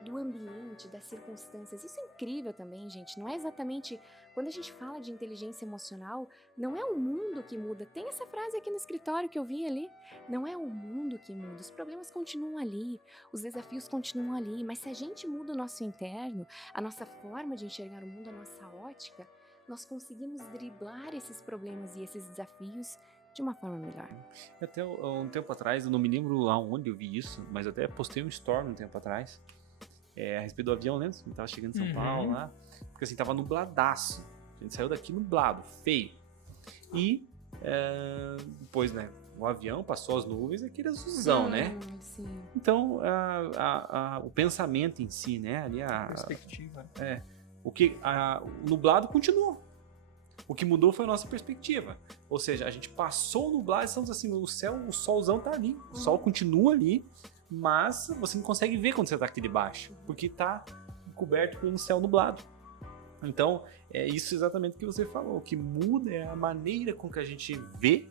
do ambiente, das circunstâncias. Isso é incrível também, gente. Não é exatamente... Quando a gente fala de inteligência emocional, não é o mundo que muda. Tem essa frase aqui no escritório que eu vi ali. Não é o mundo que muda. Os problemas continuam ali, os desafios continuam ali. Mas se a gente muda o nosso interno, a nossa forma de enxergar o mundo, a nossa ótica, nós conseguimos driblar esses problemas e esses desafios de uma forma melhor. Até um tempo atrás, eu não me lembro aonde eu vi isso, mas eu até postei um story um tempo atrás, a respeito do avião, né? Eu tava chegando em São Paulo lá, porque assim, tava nubladaço. A gente saiu daqui nublado, feio. E depois, né, o avião passou as nuvens, aquele azulzão, né? Sim. Então, o pensamento em si, né? Ali Perspectiva. O nublado continuou. O que mudou foi a nossa perspectiva. Ou seja, a gente passou o nublado e estamos assim, o céu, o solzão tá ali. O sol continua ali, mas você não consegue ver quando você tá aqui debaixo, porque tá coberto com um céu nublado. Então, é isso exatamente que você falou. O que muda é a maneira com que a gente vê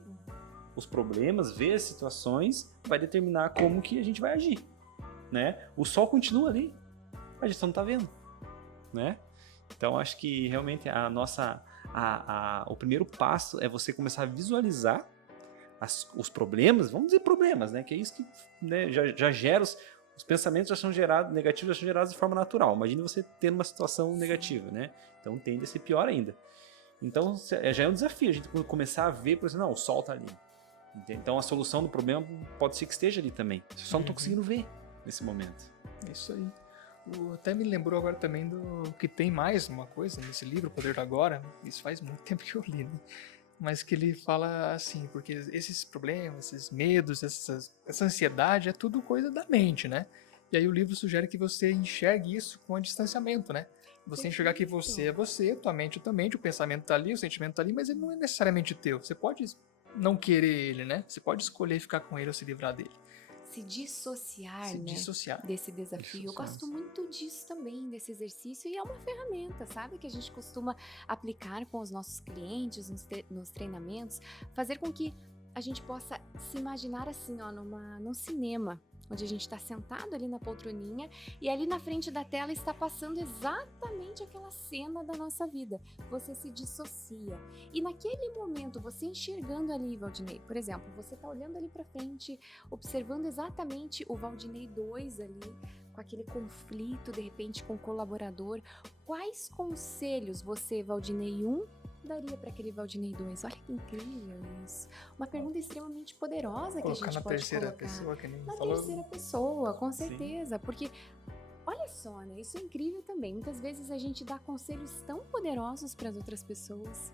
os problemas, vê as situações, vai determinar como que a gente vai agir, né? O sol continua ali, a gente só não tá vendo, né? Então, acho que realmente o primeiro passo é você começar a visualizar os problemas, vamos dizer problemas, né? Que é isso que, né, já gera os pensamentos já são gerados, negativos já são gerados de forma natural. Imagine você tendo uma situação negativa, né? Então tende a ser pior ainda. Então, já é um desafio a gente começar a ver, por exemplo, não, o sol tá ali. Então, a solução do problema pode ser que esteja ali também. Eu só não tô conseguindo ver nesse momento. Isso aí. Até me lembrou agora também do que tem mais uma coisa nesse livro, O Poder do Agora. Isso faz muito tempo que eu li, né? Mas que ele fala assim, porque esses problemas, esses medos, essa ansiedade é tudo coisa da mente, né? E aí o livro sugere que você enxergue isso com um distanciamento, né? Você enxergar que você é você, tua mente é tua mente, o pensamento tá ali, o sentimento tá ali, mas ele não é necessariamente teu. Você pode não querer ele, né? Você pode escolher ficar com ele ou se livrar dele. Se dissociar, Se né? dissociar. Desse desafio. Eu gosto muito disso também, desse exercício, e é uma ferramenta, sabe? Que a gente costuma aplicar com os nossos clientes, nos treinamentos, fazer com que a gente possa se imaginar assim, ó, num cinema, onde a gente está sentado ali na poltroninha e ali na frente da tela está passando exatamente aquela cena da nossa vida. Você se dissocia. E naquele momento, você enxergando ali, Valdinei, por exemplo, você está olhando ali para frente, observando exatamente o Valdinei 2 ali, com aquele conflito, de repente, com o colaborador. Quais conselhos você, Valdinei 1, daria para aquele Valdinei 2? Olha que incrível isso. Uma pergunta extremamente poderosa que a gente pode terceira colocar. pessoa, que nem Na falou. terceira pessoa, com Sim. certeza. Porque, olha só, né? Isso é incrível também. Muitas vezes a gente dá conselhos tão poderosos para as outras pessoas.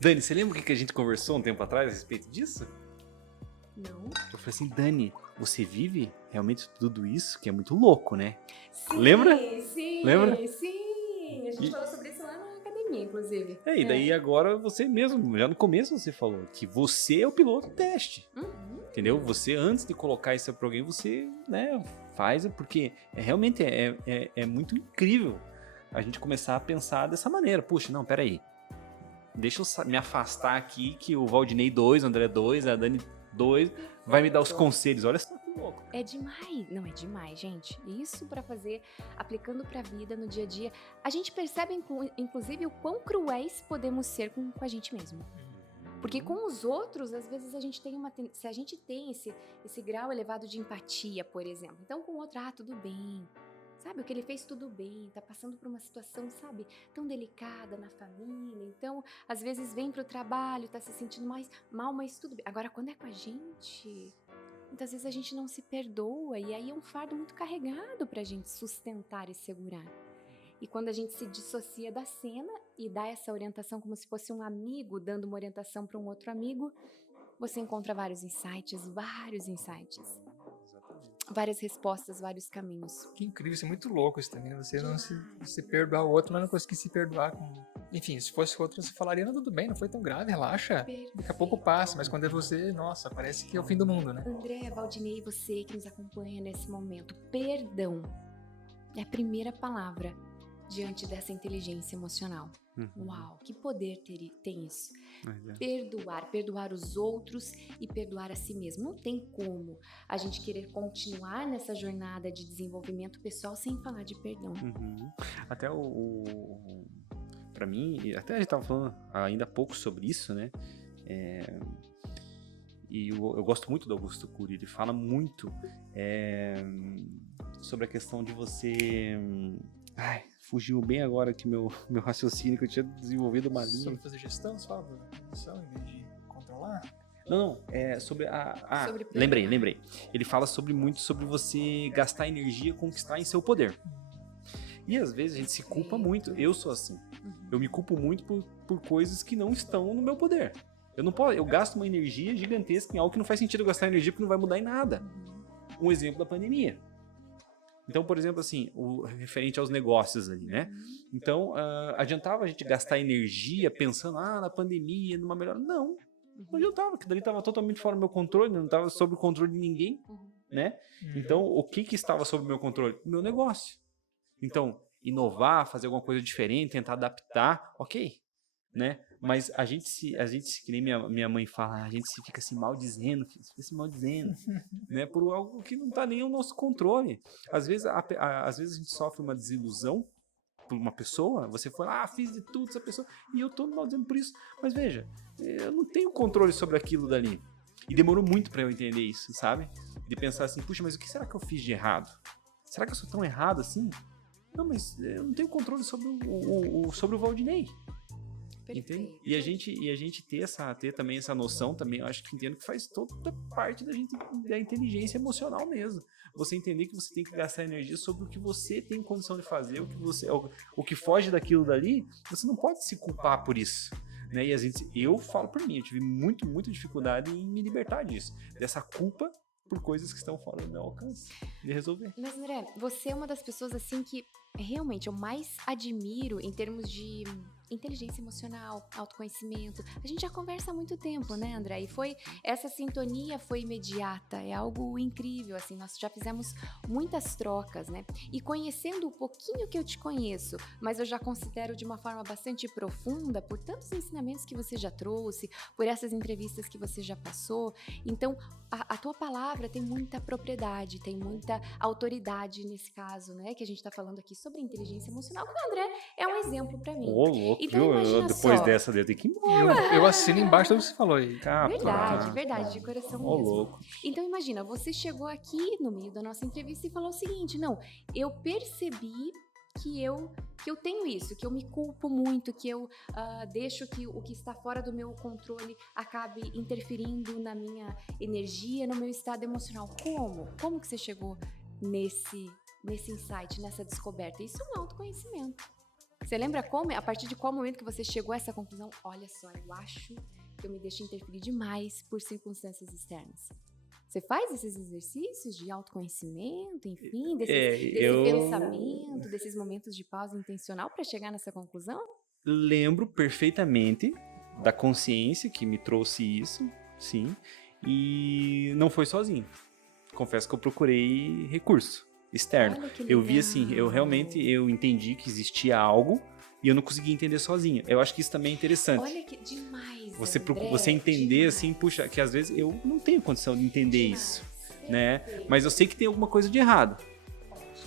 Dani, você lembra o que a gente conversou um tempo atrás a respeito disso? Não? Eu falei assim, Dani, você vive realmente tudo isso que é muito louco, né? Sim, Lembra? Sim, Lembra? sim. A gente E- falou sobre isso lá na academia, inclusive. E daí agora você mesmo, já no começo você falou que você é o piloto do teste. Uhum. Entendeu? Você, antes de colocar isso para alguém, você, né, faz, porque realmente é muito incrível a gente começar a pensar dessa maneira. Puxa, não, peraí. Deixa eu me afastar aqui que o Valdinei 2, o André 2, a Dani 2 vai me dar os conselhos. Olha só que louco. É demais. Não, é demais, gente. Isso para fazer, aplicando pra vida no dia a dia. A gente percebe, inclusive, o quão cruéis podemos ser com a gente mesmo. Porque com os outros, às vezes a gente tem se a gente tem esse grau elevado de empatia, por exemplo. Então com o outro, tudo bem. Sabe, o que ele fez tudo bem, tá passando por uma situação, sabe, tão delicada na família. Então, às vezes vem pro trabalho, tá se sentindo mais mal, mas tudo bem. Agora, quando é com a gente, muitas vezes a gente não se perdoa e aí é um fardo muito carregado pra gente sustentar e segurar. E quando a gente se dissocia da cena e dá essa orientação como se fosse um amigo dando uma orientação para um outro amigo, você encontra vários insights, várias respostas, vários caminhos. Que incrível, isso é muito louco isso também, né? Você não se perdoar o outro, mas não conseguir se perdoar com... Enfim, se fosse outro, você falaria, não, tudo bem, não foi tão grave, relaxa. Daqui a pouco passa, mas quando é você, nossa, parece que é o fim do mundo, né? André, Valdinei, você que nos acompanha nesse momento, perdão é a primeira palavra diante dessa inteligência emocional. Uau, que poder tem isso. Perdoar os outros e perdoar a si mesmo. Não tem como a gente querer continuar nessa jornada de desenvolvimento pessoal sem falar de perdão. Até pra mim, até a gente tava falando ainda há pouco sobre isso, né? E eu gosto muito do Augusto Cury, ele fala muito sobre a questão de você... fugiu bem agora aqui meu raciocínio, que eu tinha desenvolvido uma linha. Sobre fazer gestão, você fala gestão em vez de controlar? Não, é sobre Sobre lembrei. Ele fala muito sobre você gastar energia e conquistar em seu poder. E às vezes a gente se culpa muito. Eu sou assim. Eu me culpo muito por coisas que não estão no meu poder. Eu gasto uma energia gigantesca em algo que não faz sentido eu gastar energia porque não vai mudar em nada. Um exemplo da pandemia. Então, por exemplo, assim, o referente aos negócios ali, né? Então, adiantava a gente gastar energia pensando, na pandemia, numa melhora. Não adiantava, porque dali estava totalmente fora do meu controle, não estava sob o controle de ninguém, né? Então, o que estava sob o meu controle? O meu negócio. Então, inovar, fazer alguma coisa diferente, tentar adaptar, ok, né? Mas a gente que nem minha mãe fala, a gente fica se maldizendo, né? Por algo que não está nem ao nosso controle. Às vezes a gente sofre uma desilusão por uma pessoa, você fala, fiz de tudo essa pessoa, e eu estou me maldizendo por isso. Mas veja, eu não tenho controle sobre aquilo dali. E demorou muito para eu entender isso, sabe? De pensar assim, puxa, mas o que será que eu fiz de errado? Será que eu sou tão errado assim? Não, mas eu não tenho controle sobre sobre o Valdinei. Entende? E a gente ter também essa noção, também, eu acho que entendo que faz toda parte da inteligência emocional mesmo. Você entender que você tem que gastar energia sobre o que você tem condição de fazer, o que foge daquilo dali, você não pode se culpar por isso. Né? E eu falo por mim, eu tive muita dificuldade em me libertar disso, dessa culpa por coisas que estão fora do meu alcance de resolver. Mas, André, você é uma das pessoas, assim, que realmente eu mais admiro em termos de inteligência emocional, autoconhecimento. A gente já conversa há muito tempo, né, André? E essa sintonia foi imediata, é algo incrível, assim, nós já fizemos muitas trocas, né? E conhecendo o pouquinho que eu te conheço, mas eu já considero de uma forma bastante profunda, por tantos ensinamentos que você já trouxe, por essas entrevistas que você já passou, então a tua palavra tem muita propriedade, tem muita autoridade nesse caso, né? Que a gente tá falando aqui sobre inteligência emocional, que o André é um exemplo pra mim. Ô, louco, então, viu? imagina Depois só. dessa eu tenho que ir embora. Eu assino embaixo do que você falou aí. Verdade, de coração Ô, mesmo. louco. Então imagina, você chegou aqui no meio da nossa entrevista e falou o seguinte, não, eu percebi que eu tenho isso, que eu me culpo muito, que eu deixo que o que está fora do meu controle acabe interferindo na minha energia, no meu estado emocional. Como que você chegou nesse insight, nessa descoberta? Isso é um autoconhecimento. Você lembra a partir de qual momento que você chegou a essa conclusão? Olha só, eu acho que eu me deixo interferir demais por circunstâncias externas. Você faz esses exercícios de autoconhecimento, enfim, desse pensamento, desses momentos de pausa intencional para chegar nessa conclusão? Lembro perfeitamente da consciência que me trouxe isso, sim, e não foi sozinho. Confesso que eu procurei recurso externo. Eu vi assim, eu entendi que existia algo e eu não conseguia entender sozinho. Eu acho que isso também é interessante. Olha que demais, Você entender demais. assim, puxa, que às vezes eu não tenho condição de entender isso, né? Mas eu sei que tem alguma coisa de errado.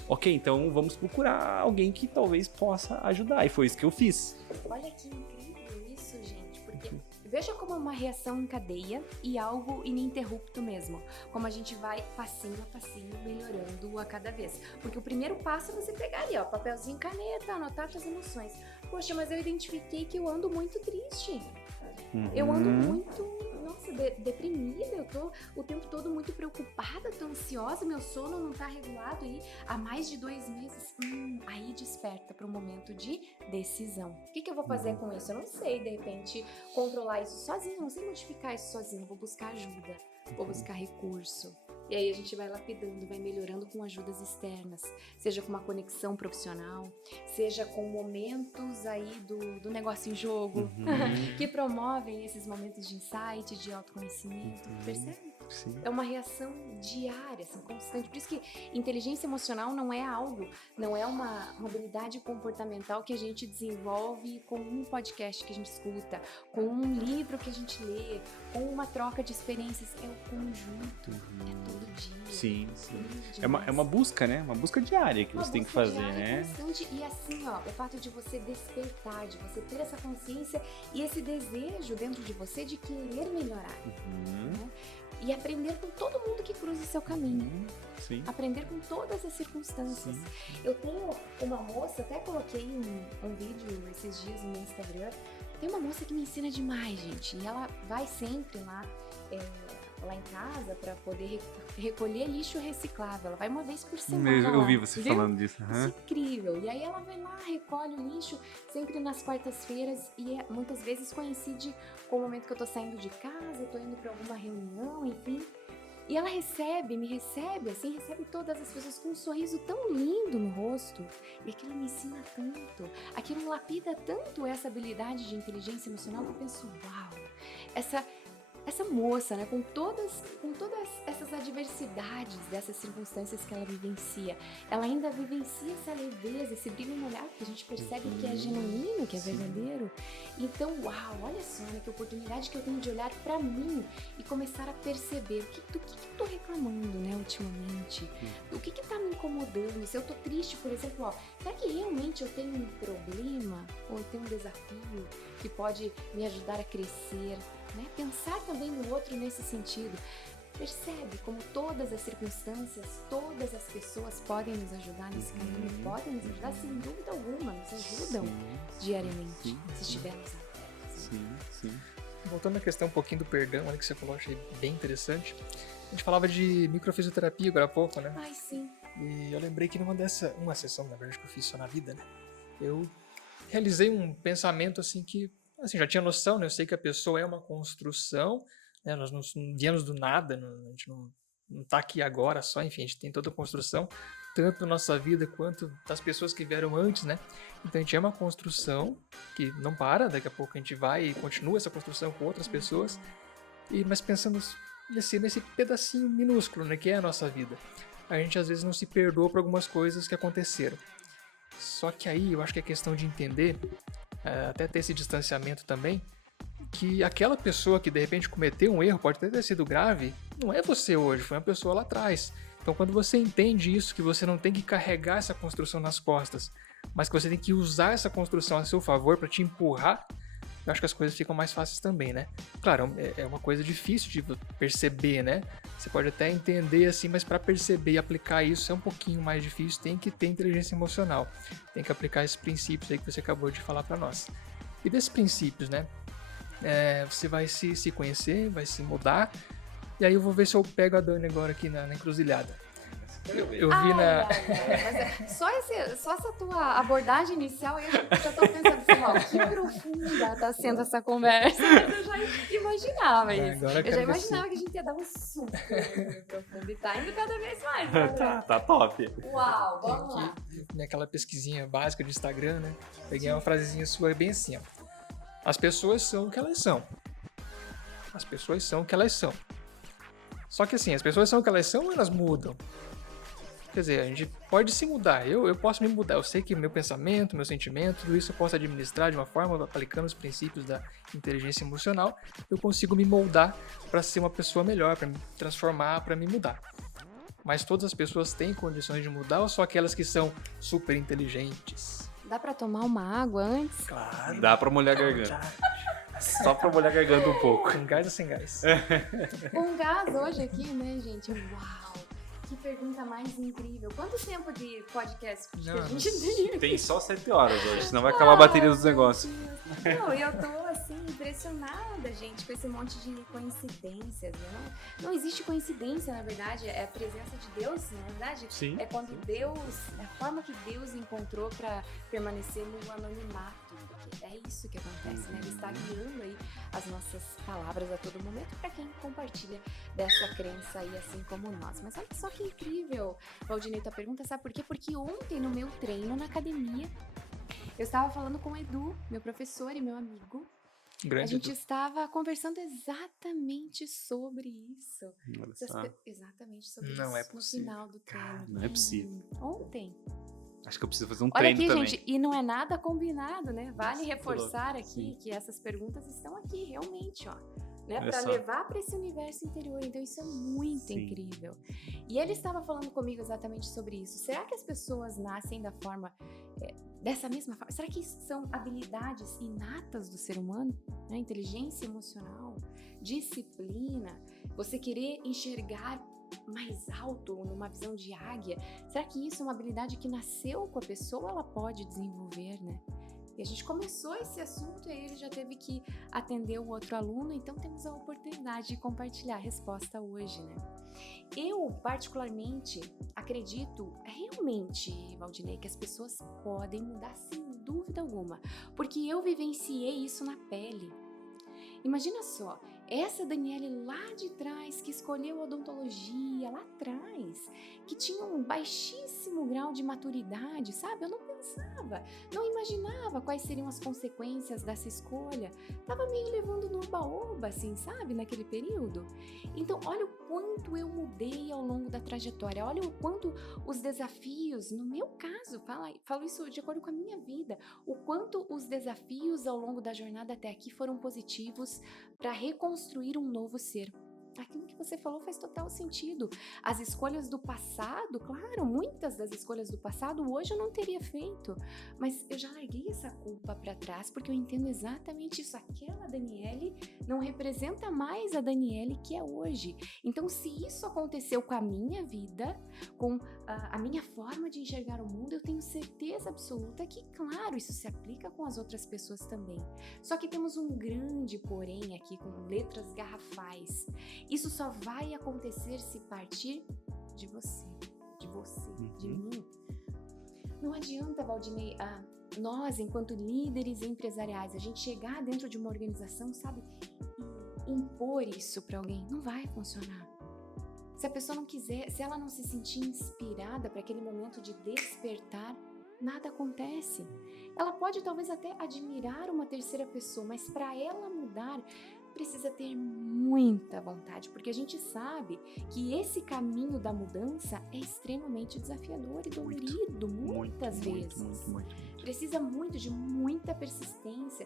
Ok, então vamos procurar alguém que talvez possa ajudar. E foi isso que eu fiz. Olha que incrível isso, gente, porque veja como é uma reação em cadeia e algo ininterrupto mesmo. Como a gente vai passinho a passinho melhorando a cada vez. Porque o primeiro passo é você pegar ali, ó, papelzinho, caneta, anotar suas emoções. Poxa, mas eu identifiquei que eu ando muito triste. Eu ando muito, deprimida, eu tô o tempo todo muito preocupada, tô ansiosa, meu sono não tá regulado aí há mais de 2 meses. Aí desperta para um momento de decisão. O que eu vou fazer com isso? Eu não sei, de repente, controlar isso sozinho, não sei modificar isso sozinho, vou buscar ajuda, vou buscar recurso. E aí a gente vai lapidando, vai melhorando com ajudas externas, seja com uma conexão profissional, seja com momentos aí do negócio em jogo, que promovem esses momentos de insight, de autoconhecimento, percebe? Sim. É uma reação diária, assim, constante. Por isso que inteligência emocional não é uma habilidade comportamental que a gente desenvolve com um podcast que a gente escuta, com um livro que a gente lê, com uma troca de experiências. É o conjunto, é todo dia. Sim. É uma busca, né? Uma busca diária que você tem que fazer, né? Constante. E assim, ó, o fato de você despertar, de você ter essa consciência e esse desejo dentro de você de querer melhorar. Né? E aprender com todo mundo que cruza o seu caminho. Sim. Aprender com todas as circunstâncias. Sim. Eu tenho uma moça, até coloquei um vídeo esses dias no meu Instagram. Tem uma moça que me ensina demais, gente. E ela vai sempre lá em casa para poder recolher lixo reciclável. Ela vai uma vez por semana. Eu ouvi você falando disso. Isso é incrível. E aí ela vai lá, recolhe o lixo sempre nas quartas-feiras e muitas vezes coincide com o momento que eu tô saindo de casa, tô indo para alguma reunião, enfim. E ela me recebe todas as pessoas com um sorriso tão lindo no rosto. E aquilo me ensina tanto, aquilo lapida tanto essa habilidade de inteligência emocional que eu penso, uau, essa moça, né, com todas essas adversidades dessas circunstâncias que ela vivencia, ela ainda vivencia essa leveza, esse brilho no olhar, que a gente percebe que é genuíno, que é verdadeiro. Então, uau, olha só, né, que oportunidade que eu tenho de olhar pra mim e começar a perceber do que eu tô reclamando, né, ultimamente, o que tá me incomodando, se eu tô triste, por exemplo, ó, será que realmente eu tenho um problema ou eu tenho um desafio que pode me ajudar a crescer? Né? Pensar também no outro nesse sentido. Percebe como todas as circunstâncias, todas as pessoas podem nos ajudar nesse caminho, podem nos ajudar sem dúvida alguma, nos ajudam diariamente, se estivermos abertos. Sim. Voltando à questão um pouquinho do perdão ali que você falou, achei bem interessante. A gente falava de microfisioterapia agora há pouco, né? Ai, sim. E eu lembrei que uma sessão, na verdade, que eu fiz só na vida, né? Eu realizei um pensamento assim que, assim, já tinha noção, né? Eu sei que a pessoa é uma construção, né? Nós não viemos do nada, a gente não tá aqui agora só, enfim, a gente tem toda a construção, tanto da nossa vida quanto das pessoas que vieram antes, né? Então a gente é uma construção que não para, daqui a pouco a gente vai e continua essa construção com outras pessoas, mas pensando nesse pedacinho minúsculo, né? Que é a nossa vida. A gente às vezes não se perdoa por algumas coisas que aconteceram. Só que aí eu acho que é questão de entender, até ter esse distanciamento também, que aquela pessoa que de repente cometeu um erro, pode até ter sido grave, não é você hoje, foi uma pessoa lá atrás. Então quando você entende isso, que você não tem que carregar essa construção nas costas, mas que você tem que usar essa construção a seu favor para te empurrar, eu acho que as coisas ficam mais fáceis também, né? Claro, é uma coisa difícil de perceber, né? Você pode até entender assim, mas para perceber e aplicar isso é um pouquinho mais difícil, tem que ter inteligência emocional, tem que aplicar esses princípios aí que você acabou de falar para nós. E desses princípios, né? Você vai se conhecer, vai se mudar, e aí eu vou ver se eu pego a Dani agora aqui na encruzilhada. Eu vi Mas só essa tua abordagem inicial, eu já tô pensando assim, que profunda tá sendo essa conversa. Eu já imaginava isso. Eu já imaginava que a gente ia dar um super profundo e tá indo cada vez mais. Né? Tá top. Uau, vamos lá. Naquela pesquisinha básica de Instagram, né? Peguei uma frasezinha sua bem assim, ó. As pessoas são o que elas são. As pessoas são o que elas são. Só que assim, as pessoas são o que elas são ou elas mudam? Quer dizer, a gente pode se mudar, eu posso me mudar, eu sei que meu pensamento, meu sentimento, tudo isso eu posso administrar de uma forma, aplicando os princípios da inteligência emocional, eu consigo me moldar para ser uma pessoa melhor, para me transformar, para me mudar. Mas todas as pessoas têm condições de mudar ou só aquelas que são super inteligentes? Dá pra tomar uma água antes? Claro. Dá pra molhar a garganta. Só pra molhar a garganta um pouco. Com gás ou sem gás? Com gás hoje aqui, né, gente? Uau! Que pergunta mais incrível. Quanto tempo de podcast que a gente tem? Tem só 7 horas hoje, senão vai acabar a bateria dos negócios. Não, eu tô assim, impressionada, gente, com esse monte de coincidências, né? Não existe coincidência, na verdade, é a presença de Deus, na verdade. Sim. É quando Deus, é a forma que Deus encontrou para permanecer no anonimato. Porque é isso que acontece, né? Ele está guiando aí as nossas palavras a todo momento para quem compartilha dessa crença aí, assim como nós. Mas olha só que incrível, Valdinei, tua pergunta, sabe por quê? Porque ontem no meu treino na academia, eu estava falando com o Edu, meu professor e meu amigo. Grande a gente Edu. estava conversando exatamente sobre isso. Exatamente sobre Não isso. é possível. No final do treino. Não é possível. Ontem. Acho que eu preciso fazer um Olha treino aqui, também. gente, e não é nada combinado, né? Vale Nossa, reforçar louco. aqui Sim. que essas perguntas estão aqui, realmente, ó. Né, Olha para só. levar para esse universo interior. Então isso é muito Sim. incrível. E ele estava falando comigo exatamente sobre isso. Será que as pessoas nascem da forma dessa mesma forma? Será que são habilidades inatas do ser humano? Né? Inteligência emocional, disciplina, você querer enxergar mais alto, numa visão de águia. Será que isso é uma habilidade que nasceu com a pessoa ou ela pode desenvolver, né? E a gente começou esse assunto e aí ele já teve que atender o outro aluno, então temos a oportunidade de compartilhar a resposta hoje, né? Eu, particularmente, acredito realmente, Valdinei, que as pessoas podem mudar sem dúvida alguma, porque eu vivenciei isso na pele. Imagina só, essa Daniele lá de trás, que escolheu odontologia lá atrás, que tinha um baixíssimo grau de maturidade, sabe? Eu não pensava, não imaginava quais seriam as consequências dessa escolha. Tava meio levando no oba-oba, assim, sabe? Naquele período. Então, olha o quanto eu mudei ao longo da trajetória, olha o quanto os desafios, no meu caso, falo isso de acordo com a minha vida, o quanto os desafios ao longo da jornada até aqui foram positivos para reconstruir um novo ser. Aquilo que você falou faz total sentido. As escolhas do passado, claro, muitas das escolhas do passado hoje eu não teria feito, mas eu já larguei essa culpa para trás porque eu entendo exatamente isso. Aquela Daniele não representa mais a Daniele que é hoje. Então, se isso aconteceu com a minha vida, com a minha forma de enxergar o mundo, eu tenho certeza absoluta que, claro, isso se aplica com as outras pessoas também. Só que temos um grande porém aqui com letras garrafais. Isso só vai acontecer se partir de você, de mim. Não adianta, Valdinei, nós, enquanto líderes empresariais, a gente chegar dentro de uma organização, sabe, e impor isso para alguém. Não vai funcionar. Se a pessoa não quiser, se ela não se sentir inspirada para aquele momento de despertar, nada acontece. Ela pode talvez até admirar uma terceira pessoa, mas para ela mudar, precisa ter muita vontade, porque a gente sabe que esse caminho da mudança é extremamente desafiador e dolorido, muitas vezes. Muito. Precisa muito de muita persistência.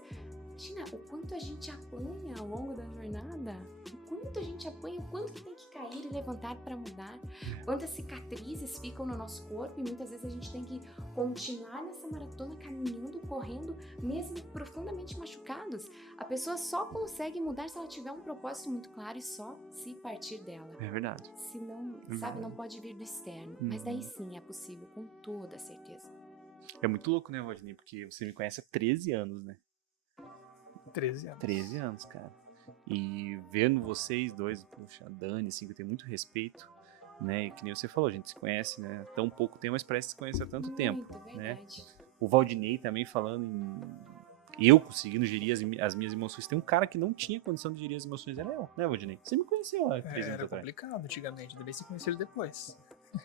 Imagina o quanto a gente apanha ao longo da jornada, o quanto a gente apanha, o quanto que tem que cair e levantar para mudar, quantas cicatrizes ficam no nosso corpo e muitas vezes a gente tem que continuar nessa maratona caminhando, correndo, mesmo profundamente machucados. A pessoa só consegue mudar se ela tiver um propósito muito claro e só se partir dela. É verdade. Se não, sabe, não pode vir do externo, mas daí sim é possível, com toda certeza. É muito louco, né, Valdinei? Porque você me conhece há 13 anos, né? 13 anos. 13 anos, cara. E vendo vocês dois, poxa, a Dani, assim, que eu tenho muito respeito, né? E que nem você falou, a gente se conhece, né? Há tão pouco tempo, mas parece que se conhece há tanto tempo. Muito, né? verdade. O Valdinei também falando em eu conseguindo gerir as minhas emoções. Tem um cara que não tinha condição de gerir as emoções, era eu, né, Valdinei? Você me conheceu há 3 anos Era atrás. complicado antigamente, devia se conhecer depois.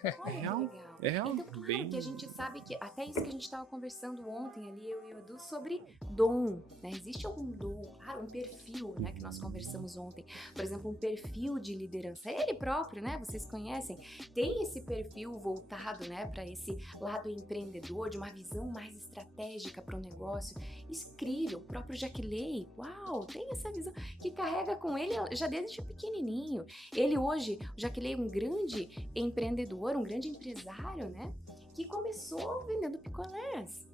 Olha real, que legal. é real, Então, claro bem- que a gente sabe que, até isso que a gente estava conversando ontem ali, eu e o Edu, sobre dom, né? Existe algum dom, claro, um perfil, né, que nós conversamos ontem. Por exemplo, um perfil de liderança. Ele próprio, né, vocês conhecem, tem esse perfil voltado, né, para esse lado empreendedor, de uma visão mais estratégica para o negócio. Isso é incrível. O próprio Jaquilei, uau, tem essa visão que carrega com ele já desde pequenininho. Ele hoje, o Jaquilei, um grande empreendedor, um grande empresário, né? Que começou vendendo picolés.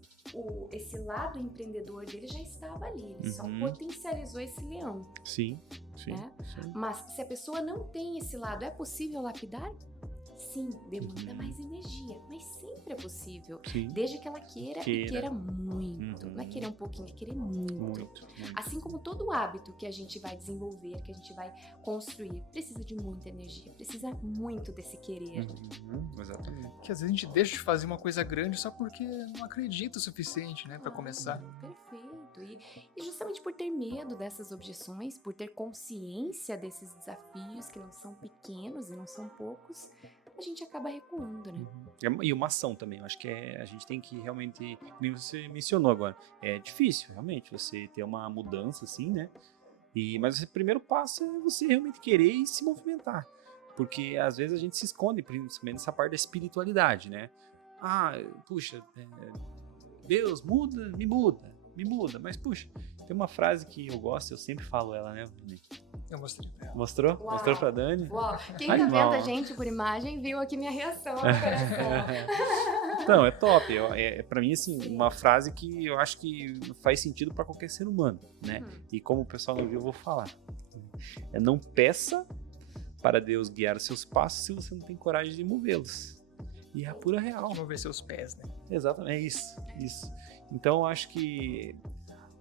Esse lado empreendedor dele já estava ali, ele só potencializou esse leão, Sim. né? Mas se a pessoa não tem esse lado, é possível lapidar? Sim, demanda mais energia, mas sempre é possível. Sim. Desde que ela queira e queira muito. Não é querer um pouquinho, é querer muito. Muito. Assim como todo hábito que a gente vai desenvolver, que a gente vai construir, precisa de muita energia, precisa muito desse querer. Exatamente. Que às vezes a gente deixa de fazer uma coisa grande só porque não acredita o suficiente, né, pra começar. Perfeito. E justamente por ter medo dessas objeções, por ter consciência desses desafios que não são pequenos e não são poucos, a gente acaba recuando, né? E uma ação também, eu acho que a gente tem que realmente, como você mencionou agora, é difícil realmente você ter uma mudança assim, né? Mas o primeiro passo é você realmente querer e se movimentar, porque às vezes a gente se esconde, principalmente nessa parte da espiritualidade, né? Puxa, Deus me muda, mas puxa, tem uma frase que eu gosto, eu sempre falo ela, né? Eu mostrei pra ela. Mostrou? Uau. Mostrou pra Dani? Uau, quem Ai, tá vendo mal. a gente por imagem viu aqui minha reação no coração. Então, é top. Pra mim, assim, uma frase que eu acho que faz sentido pra qualquer ser humano, né? E como o pessoal não viu, eu vou falar. Não peça para Deus guiar seus passos se você não tem coragem de movê-los. E é a pura real. Vamos ver seus pés, né? Exatamente, é isso. Então, eu acho que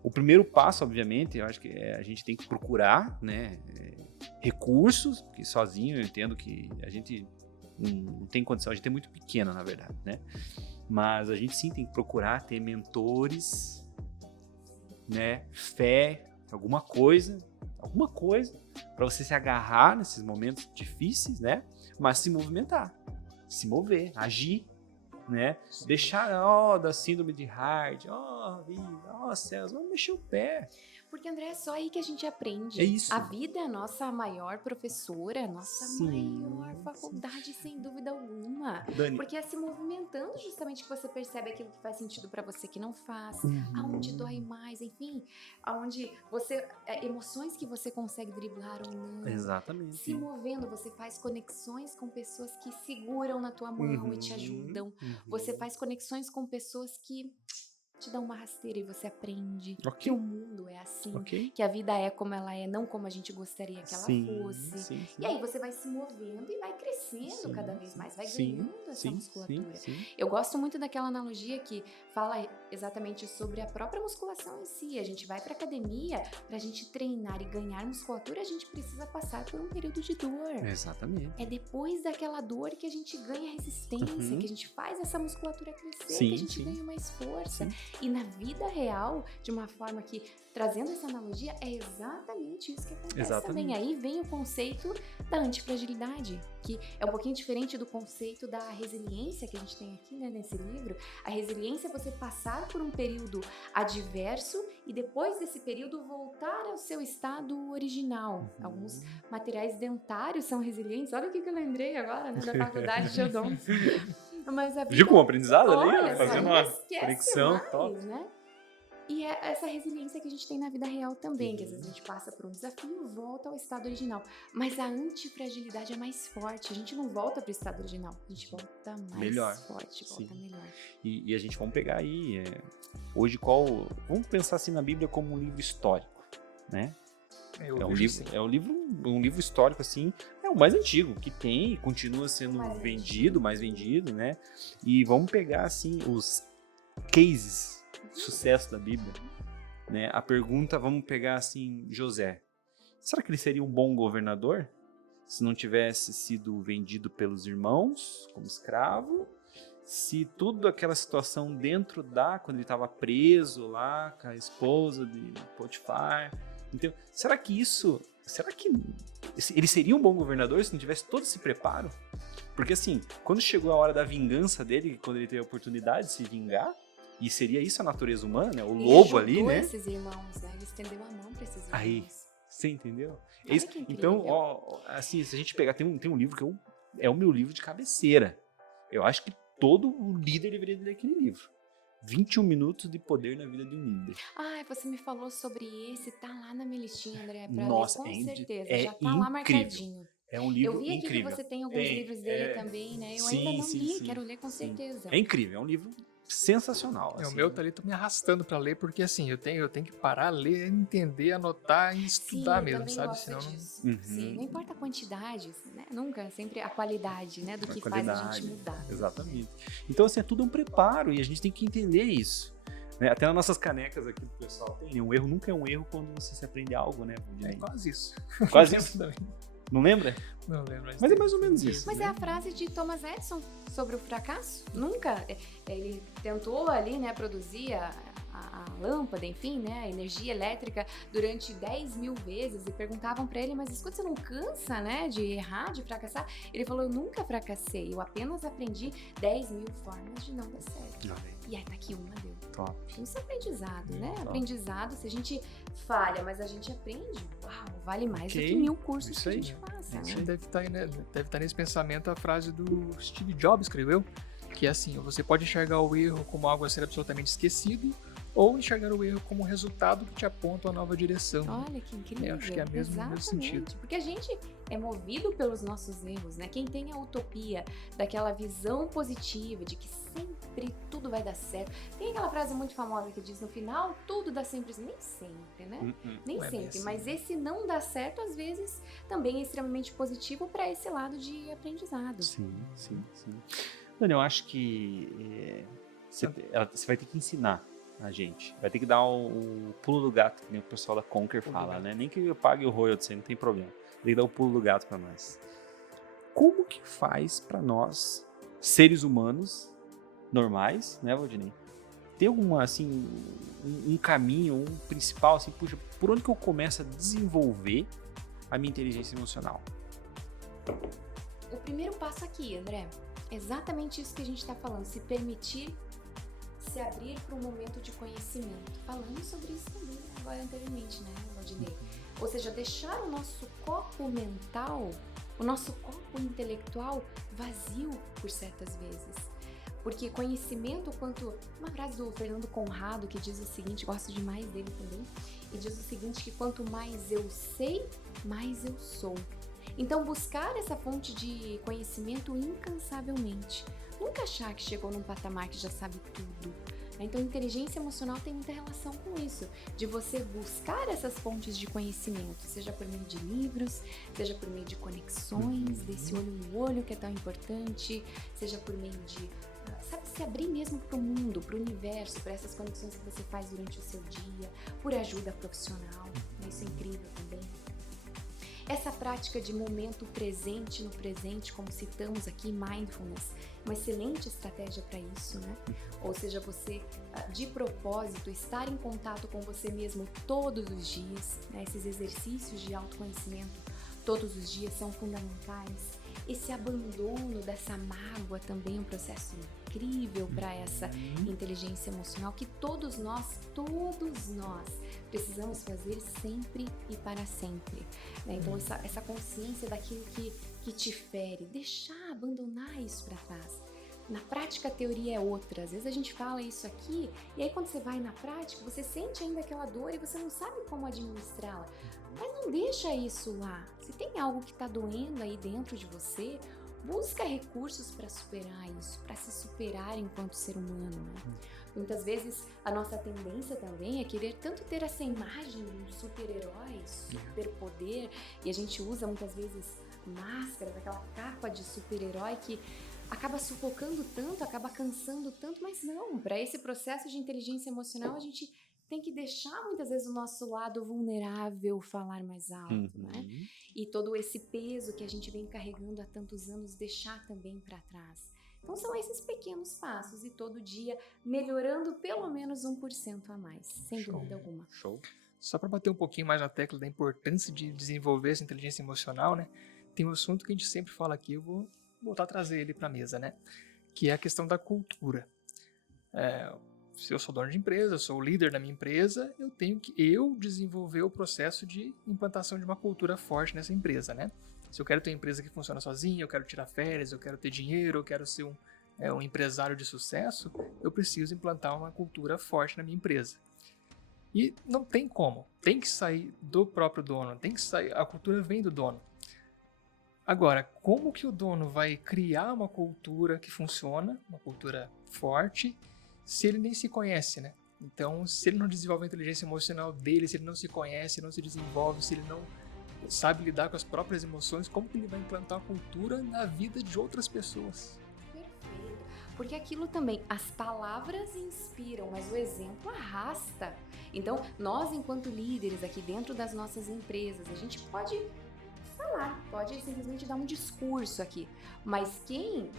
o primeiro passo, obviamente, eu acho que a gente tem que procurar, né, recursos, porque sozinho eu entendo que a gente não tem condição, a gente é muito pequena, na verdade, né? Mas a gente sim tem que procurar ter mentores, né, fé, alguma coisa para você se agarrar nesses momentos difíceis, né? Mas se movimentar, se mover, agir, né? Deixar da síndrome de Hard, vida, céus, vamos mexer o pé. Porque, André, é só aí que a gente aprende. É isso. A vida é a nossa maior professora, a nossa Sim, maior faculdade, sem dúvida alguma. Dani, Porque é se movimentando justamente que você percebe aquilo que faz sentido pra você, que não faz, aonde dói mais, enfim, aonde você, emoções que você consegue driblar ou não. exatamente. Se movendo, você faz conexões com pessoas que seguram na tua mão e te ajudam. Você faz conexões com pessoas que te dão uma rasteira e você aprende Ok. que o mundo é assim, Ok. que a vida é como ela é, não como a gente gostaria que ela fosse. Sim. E aí você vai se movendo e vai crescendo Sim, cada vez mais, vai sim, ganhando essa musculatura. Sim. Eu gosto muito daquela analogia que fala exatamente sobre a própria musculação em si. A gente vai pra academia, pra gente treinar e ganhar musculatura, a gente precisa passar por um período de dor. Exatamente. É depois daquela dor que a gente ganha resistência, que a gente faz essa musculatura crescer, Sim, que a gente sim. ganha mais força. Sim. E na vida real, de uma forma que, trazendo essa analogia, é exatamente isso que acontece Exatamente. também. Aí vem o conceito da antifragilidade, que é um pouquinho diferente do conceito da resiliência que a gente tem aqui, né, nesse livro. A resiliência é você passar por um período adverso e depois desse período voltar ao seu estado original. Alguns materiais dentários são resilientes. Olha o que eu lembrei agora, né, da faculdade de odonto. Mas a Viu com o aprendizado ali? Olha, Fazendo só, uma esquece conexão mais, top. né? E é essa resiliência que a gente tem na vida real também, que às vezes a gente passa por um desafio e volta ao estado original. Mas a antifragilidade é mais forte. A gente não volta para o estado original, a gente volta mais Melhor. forte, volta Sim. melhor. E a gente, vamos pegar aí, hoje vamos pensar assim na Bíblia como um livro histórico, né? Eu É um vejo livro, assim. um livro histórico, assim, é o mais antigo que tem, continua sendo Mais mais vendido, né? E vamos pegar, assim, os cases de sucesso da Bíblia, né? A pergunta, vamos pegar, assim, José. Será que ele seria um bom governador se não tivesse sido vendido pelos irmãos como escravo? Se tudo aquela situação quando ele estava preso lá com a esposa de Potifar. Então, será que ele seria um bom governador se não tivesse todo esse preparo? Porque assim, quando chegou a hora da vingança dele, quando ele teve a oportunidade de se vingar, e seria isso a natureza humana, né? O Ele lobo ali, ajudou né? esses irmãos, né? Ele estendeu a mão para esses irmãos. Aí, você entendeu? Olha que incrível. Então, ó, assim, se a gente pegar, tem um livro que é o meu livro de cabeceira. Eu acho que todo o líder deveria ler aquele livro. 21 minutos de poder na vida de um líder. Ai, você me falou sobre esse, tá lá na minha listinha, André, pra Nossa, ler, com certeza. é Já tá lá incrível. marcadinho. É um livro Eu vi aqui incrível. que você tem alguns livros dele também, né? Eu ainda não li, quero ler com certeza. É incrível, é um livro sensacional. O assim. meu tá ali, tô me arrastando pra ler, porque assim, eu tenho que parar, ler, entender, anotar e estudar Sim, mesmo, também sabe? gosto Senão não. disso. Uhum. Sim, não importa a quantidade, né? Nunca, sempre a qualidade, né? Do A que faz a qualidade, gente mudar. Exatamente. Então, assim, é tudo um preparo e a gente tem que entender isso. Né? Até nas nossas canecas aqui do pessoal tem, né? Um erro nunca é um erro quando você se aprende algo, né? É quase isso. Quase isso. Também. Não lembra? Não lembro. Mas é mais ou menos isso. Mas é a frase de Thomas Edison sobre o fracasso. Nunca. Ele tentou ali, né, produzir a lâmpada, enfim, né, a energia elétrica durante 10 mil vezes e perguntavam pra ele, mas escuta, você não cansa, né, de errar, de fracassar? Ele falou, eu nunca fracassei, eu apenas aprendi 10 mil formas de não dar certo. E aí tá aqui uma deu. Top. Isso é aprendizado, né? Top. Aprendizado, se a gente falha, mas a gente aprende, uau, vale mais do Ok. que 1000 cursos Isso que a aí. gente faça, Acho né? que deve estar nesse pensamento a frase do Steve Jobs escreveu, que é assim, você pode enxergar o erro como algo a ser absolutamente esquecido, ou enxergar o erro como um resultado que te aponta uma nova direção. Olha que incrível. Eu acho que é mesmo no mesmo sentido. Exatamente, porque a gente é movido pelos nossos erros, né? Quem tem a utopia daquela visão positiva de que sempre tudo vai dar certo. Tem aquela frase muito famosa que diz no final, tudo dá sempre, nem sempre, né? Nem Não é bem sempre, assim, mas né? esse não dá certo às vezes também é extremamente positivo para esse lado de aprendizado. Sim. Dani, eu acho que você vai ter que ensinar a gente. Vai ter que dar o pulo do gato, que nem o pessoal da Conquer fala, né? Nem que eu pague o royalty, não tem problema. Tem que dar o pulo do gato pra nós. Como que faz pra nós, seres humanos normais, né, Valdinei? Tem alguma, assim, um caminho, um principal, assim, puxa, por onde que eu começo a desenvolver a minha inteligência emocional? O primeiro passo aqui, André, exatamente isso que a gente está falando, se permitir se abrir para um momento de conhecimento. Falamos sobre isso também agora anteriormente, né, Valdinei? Ou seja, deixar o nosso copo mental, o nosso copo intelectual vazio por certas vezes. Porque conhecimento, quanto... Uma frase do Fernando Conrado que diz o seguinte, gosto demais dele também, e diz o seguinte, que quanto mais eu sei, mais eu sou. Então, buscar essa fonte de conhecimento incansavelmente. Nunca achar que chegou num patamar que já sabe tudo. Então, inteligência emocional tem muita relação com isso, de você buscar essas fontes de conhecimento, seja por meio de livros, seja por meio de conexões, desse olho no olho que é tão importante, seja por meio de, sabe, se abrir mesmo para o mundo, para o universo, para essas conexões que você faz durante o seu dia, por ajuda profissional, isso é incrível também. Essa prática de momento presente no presente, como citamos aqui, mindfulness, uma excelente estratégia para isso, né? Ou seja, você, de propósito, estar em contato com você mesmo todos os dias, né? Esses exercícios de autoconhecimento todos os dias são fundamentais. Esse abandono dessa mágoa também é um processo incrível para essa inteligência emocional que todos nós precisamos fazer sempre e para sempre, né? Então essa consciência daquilo que te fere, deixar, abandonar isso para trás. Na prática a teoria é outra, às vezes a gente fala isso aqui e aí quando você vai na prática você sente ainda aquela dor e você não sabe como administrá-la, mas não deixa isso lá. Se tem algo que está doendo aí dentro de você, busca recursos para superar isso, para se superar enquanto ser humano, né? Muitas vezes a nossa tendência também é querer tanto ter essa imagem de um super-herói, superpoder, e a gente usa muitas vezes máscaras, aquela capa de super-herói que acaba sufocando tanto, acaba cansando tanto, mas não, para esse processo de inteligência emocional a gente tem que deixar muitas vezes o nosso lado vulnerável falar mais alto, né? E todo esse peso que a gente vem carregando há tantos anos, deixar também para trás. Então são esses pequenos passos e todo dia melhorando pelo menos 1% a mais, sem dúvida alguma. Show. Só para bater um pouquinho mais na tecla da importância de desenvolver essa inteligência emocional, né? Tem um assunto que a gente sempre fala aqui, eu vou voltar a trazer ele para a mesa, né? Que é a questão da cultura. Se eu sou dono de empresa, eu sou o líder da minha empresa, eu tenho que desenvolver o processo de implantação de uma cultura forte nessa empresa, né? Se eu quero ter uma empresa que funciona sozinha, eu quero tirar férias, eu quero ter dinheiro, eu quero ser um empresário de sucesso, eu preciso implantar uma cultura forte na minha empresa. E não tem como, tem que sair do próprio dono, tem que sair, a cultura vem do dono. Agora, como que o dono vai criar uma cultura que funciona, uma cultura forte, se ele nem se conhece, né? Então, se ele não desenvolve a inteligência emocional dele, se ele não se conhece, não se desenvolve, se ele não sabe lidar com as próprias emoções, como que ele vai implantar a cultura na vida de outras pessoas? Perfeito. Porque aquilo também, as palavras inspiram, mas o exemplo arrasta. Então, nós enquanto líderes aqui dentro das nossas empresas, a gente pode falar, pode simplesmente dar um discurso aqui, mas quem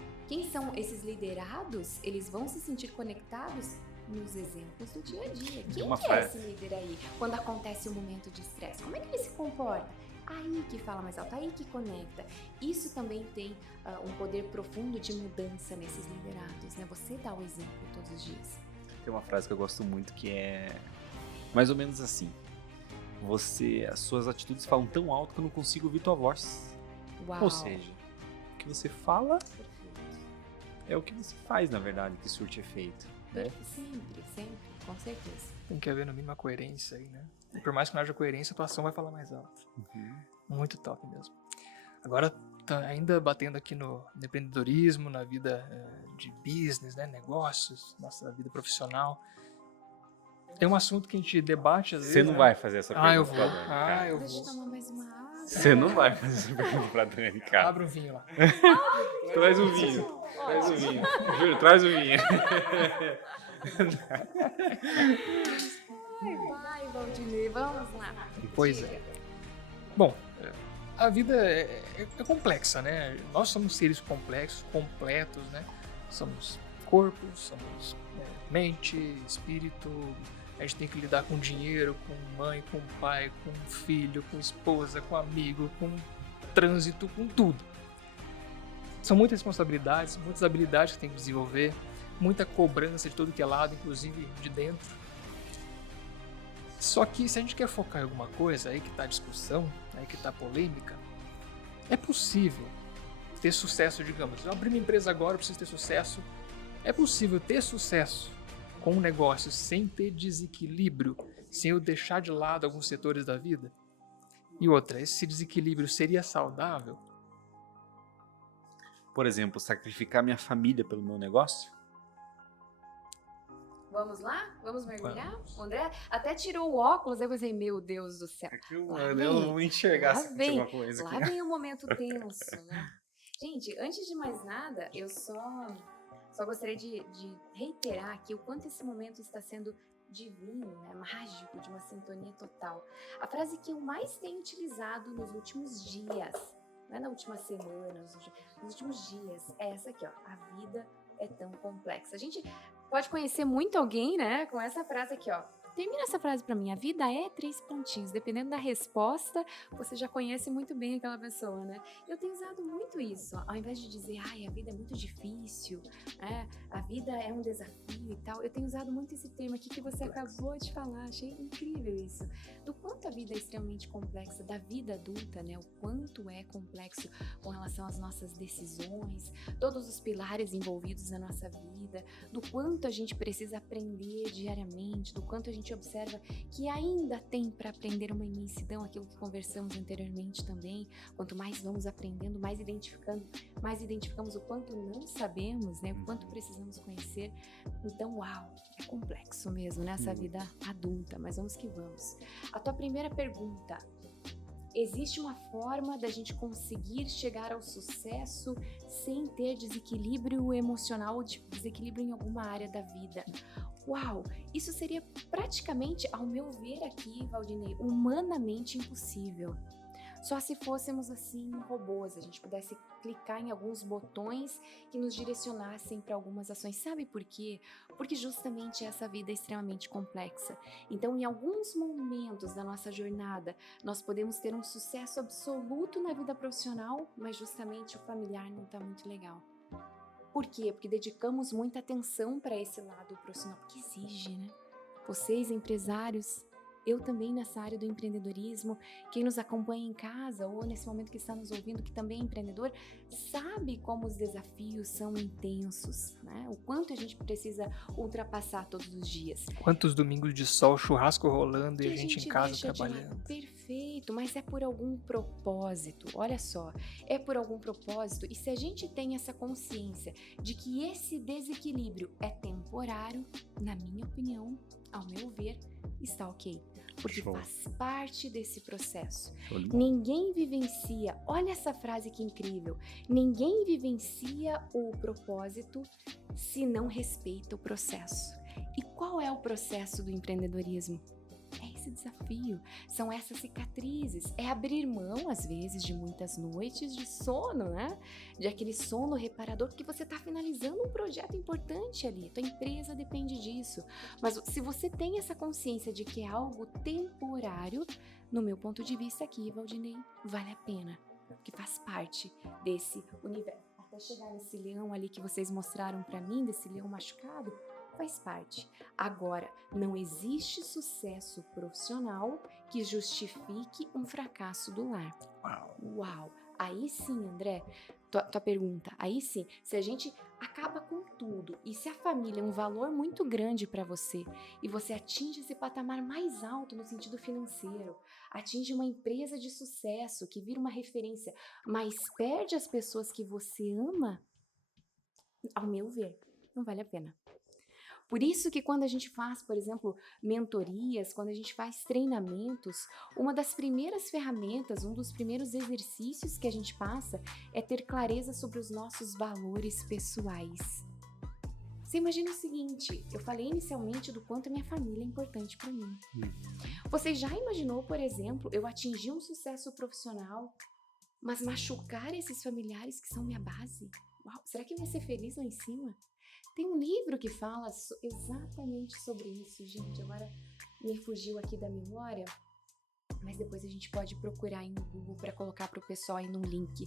são esses liderados, eles vão se sentir conectados nos exemplos do dia a dia. Quem que é esse líder aí? Quando acontece um momento de estresse, como é que ele se comporta? Aí que fala mais alto, aí que conecta. Isso também tem um poder profundo de mudança nesses liderados, né? Você dá o exemplo todos os dias. Tem uma frase que eu gosto muito que é mais ou menos assim: as suas atitudes falam tão alto que eu não consigo ouvir tua voz. Uau. Ou seja, o que você fala é o que você faz, na verdade, que surte efeito, né? Sempre, com certeza. Tem que haver no mínimo uma coerência aí, né? E por mais que não haja coerência, a tua ação vai falar mais alto. Muito top mesmo. Agora, ainda batendo aqui no empreendedorismo, na vida de business, né? Negócios, nossa vida profissional. Tem um assunto que a gente debate às vezes. Você não vai fazer essa pergunta eu vou. pra Dani, cara. Eu Deixa eu vou. tomar mais uma água. Você não vai fazer essa pergunta pra Dani, cara. Abre um vinho lá. Traz o vinho. Traz o vinho. Júlio, traz o vinho. Vai, Valdinei, vamos lá. Pois é. Bom, a vida é complexa, né? Nós somos seres complexos, completos, né? Somos corpo, somos mente, espírito. A gente tem que lidar com dinheiro, com mãe, com pai, com filho, com esposa, com amigo, com trânsito, com tudo. São muitas responsabilidades, muitas habilidades que tem que desenvolver. muita cobrança de todo que é lado, inclusive de dentro. Só que se a gente quer focar em alguma coisa, aí que tá a discussão, aí que tá a polêmica, é possível ter sucesso, digamos. Eu abri minha empresa agora, eu preciso ter sucesso. É possível ter sucesso com um negócio sem ter desequilíbrio, sem eu deixar de lado alguns setores da vida? E outra, esse desequilíbrio seria saudável? Por exemplo, sacrificar minha família pelo meu negócio? Vamos lá? Vamos mergulhar? Vamos. O André até tirou o óculos, eu pensei, meu Deus do céu. Eu Lá não vem, vou enxergar lá se vem, alguma coisa lá aqui. vem o momento tenso, né? Gente, antes de mais nada, eu só gostaria de reiterar aqui o quanto esse momento está sendo divino, né? Mágico, de uma sintonia total. A frase que eu mais tenho utilizado nos últimos dias, não é na última semana, nos últimos dias, é essa aqui, ó. A vida é tão complexa. A gente pode conhecer muito alguém, né, com essa frase aqui, ó. Termina essa frase pra mim. A vida é 3 pontinhos. Dependendo da resposta, você já conhece muito bem aquela pessoa, né? Eu tenho usado muito isso. Ao invés de dizer, ai, a vida é muito difícil, a vida é um desafio e tal, eu tenho usado muito esse termo aqui que você acabou de falar. Achei incrível isso. Do quanto a vida é extremamente complexa, da vida adulta, né? O quanto é complexo com relação às nossas decisões, todos os pilares envolvidos na nossa vida, do quanto a gente precisa aprender diariamente, do quanto a gente observa que ainda tem para aprender uma imensidão, aquilo que conversamos anteriormente também. Quanto mais vamos aprendendo, mais identificamos o quanto não sabemos, né? O quanto precisamos conhecer. Então, uau, é complexo mesmo, né? Essa vida adulta, mas vamos que vamos. A tua primeira pergunta: existe uma forma da gente conseguir chegar ao sucesso sem ter desequilíbrio emocional ou desequilíbrio em alguma área da vida? Uau, isso seria praticamente, ao meu ver aqui, Valdinei, humanamente impossível. Só se fôssemos assim robôs, a gente pudesse clicar em alguns botões que nos direcionassem para algumas ações. Sabe por quê? Porque justamente essa vida é extremamente complexa. Então, em alguns momentos da nossa jornada, nós podemos ter um sucesso absoluto na vida profissional, mas justamente o familiar não está muito legal. Por quê? Porque dedicamos muita atenção para esse lado profissional, porque exige, né? Vocês, empresários, eu também nessa área do empreendedorismo, quem nos acompanha em casa ou nesse momento que está nos ouvindo, que também é empreendedor, sabe como os desafios são intensos, né? O quanto a gente precisa ultrapassar todos os dias. Quantos domingos de sol, churrasco rolando Que e a gente em casa trabalhando. Perfeito, mas é por algum propósito. Olha só, é por algum propósito. E se a gente tem essa consciência de que esse desequilíbrio é temporário, na minha opinião, ao meu ver, está ok. Porque faz parte desse processo. Ninguém vivencia, olha essa frase que incrível, ninguém vivencia o propósito se não respeita o processo. E qual é o processo do empreendedorismo? É esse desafio, são essas cicatrizes, é abrir mão, às vezes, de muitas noites de sono, né? De aquele sono reparador, porque você está finalizando um projeto importante ali, tua empresa depende disso. Mas se você tem essa consciência de que é algo temporário, no meu ponto de vista aqui, Valdinei, vale a pena, porque faz parte desse universo. Até chegar nesse leão ali que vocês mostraram para mim, desse leão machucado, faz parte. Agora, não existe sucesso profissional que justifique um fracasso do lar. Uau! Aí sim, André, tua pergunta, aí sim, se a gente acaba com tudo e se a família é um valor muito grande para você e você atinge esse patamar mais alto no sentido financeiro, atinge uma empresa de sucesso que vira uma referência, mas perde as pessoas que você ama, ao meu ver, não vale a pena. Por isso que quando a gente faz, por exemplo, mentorias, quando a gente faz treinamentos, uma das primeiras ferramentas, um dos primeiros exercícios que a gente passa é ter clareza sobre os nossos valores pessoais. Você imagina o seguinte, eu falei inicialmente do quanto a minha família é importante para mim. Você já imaginou, por exemplo, eu atingir um sucesso profissional, mas machucar esses familiares que são minha base? Uau, será que eu ia ser feliz lá em cima? Tem um livro que fala exatamente sobre isso, gente. Agora me fugiu aqui da memória, mas depois a gente pode procurar aí no Google para colocar para o pessoal aí num link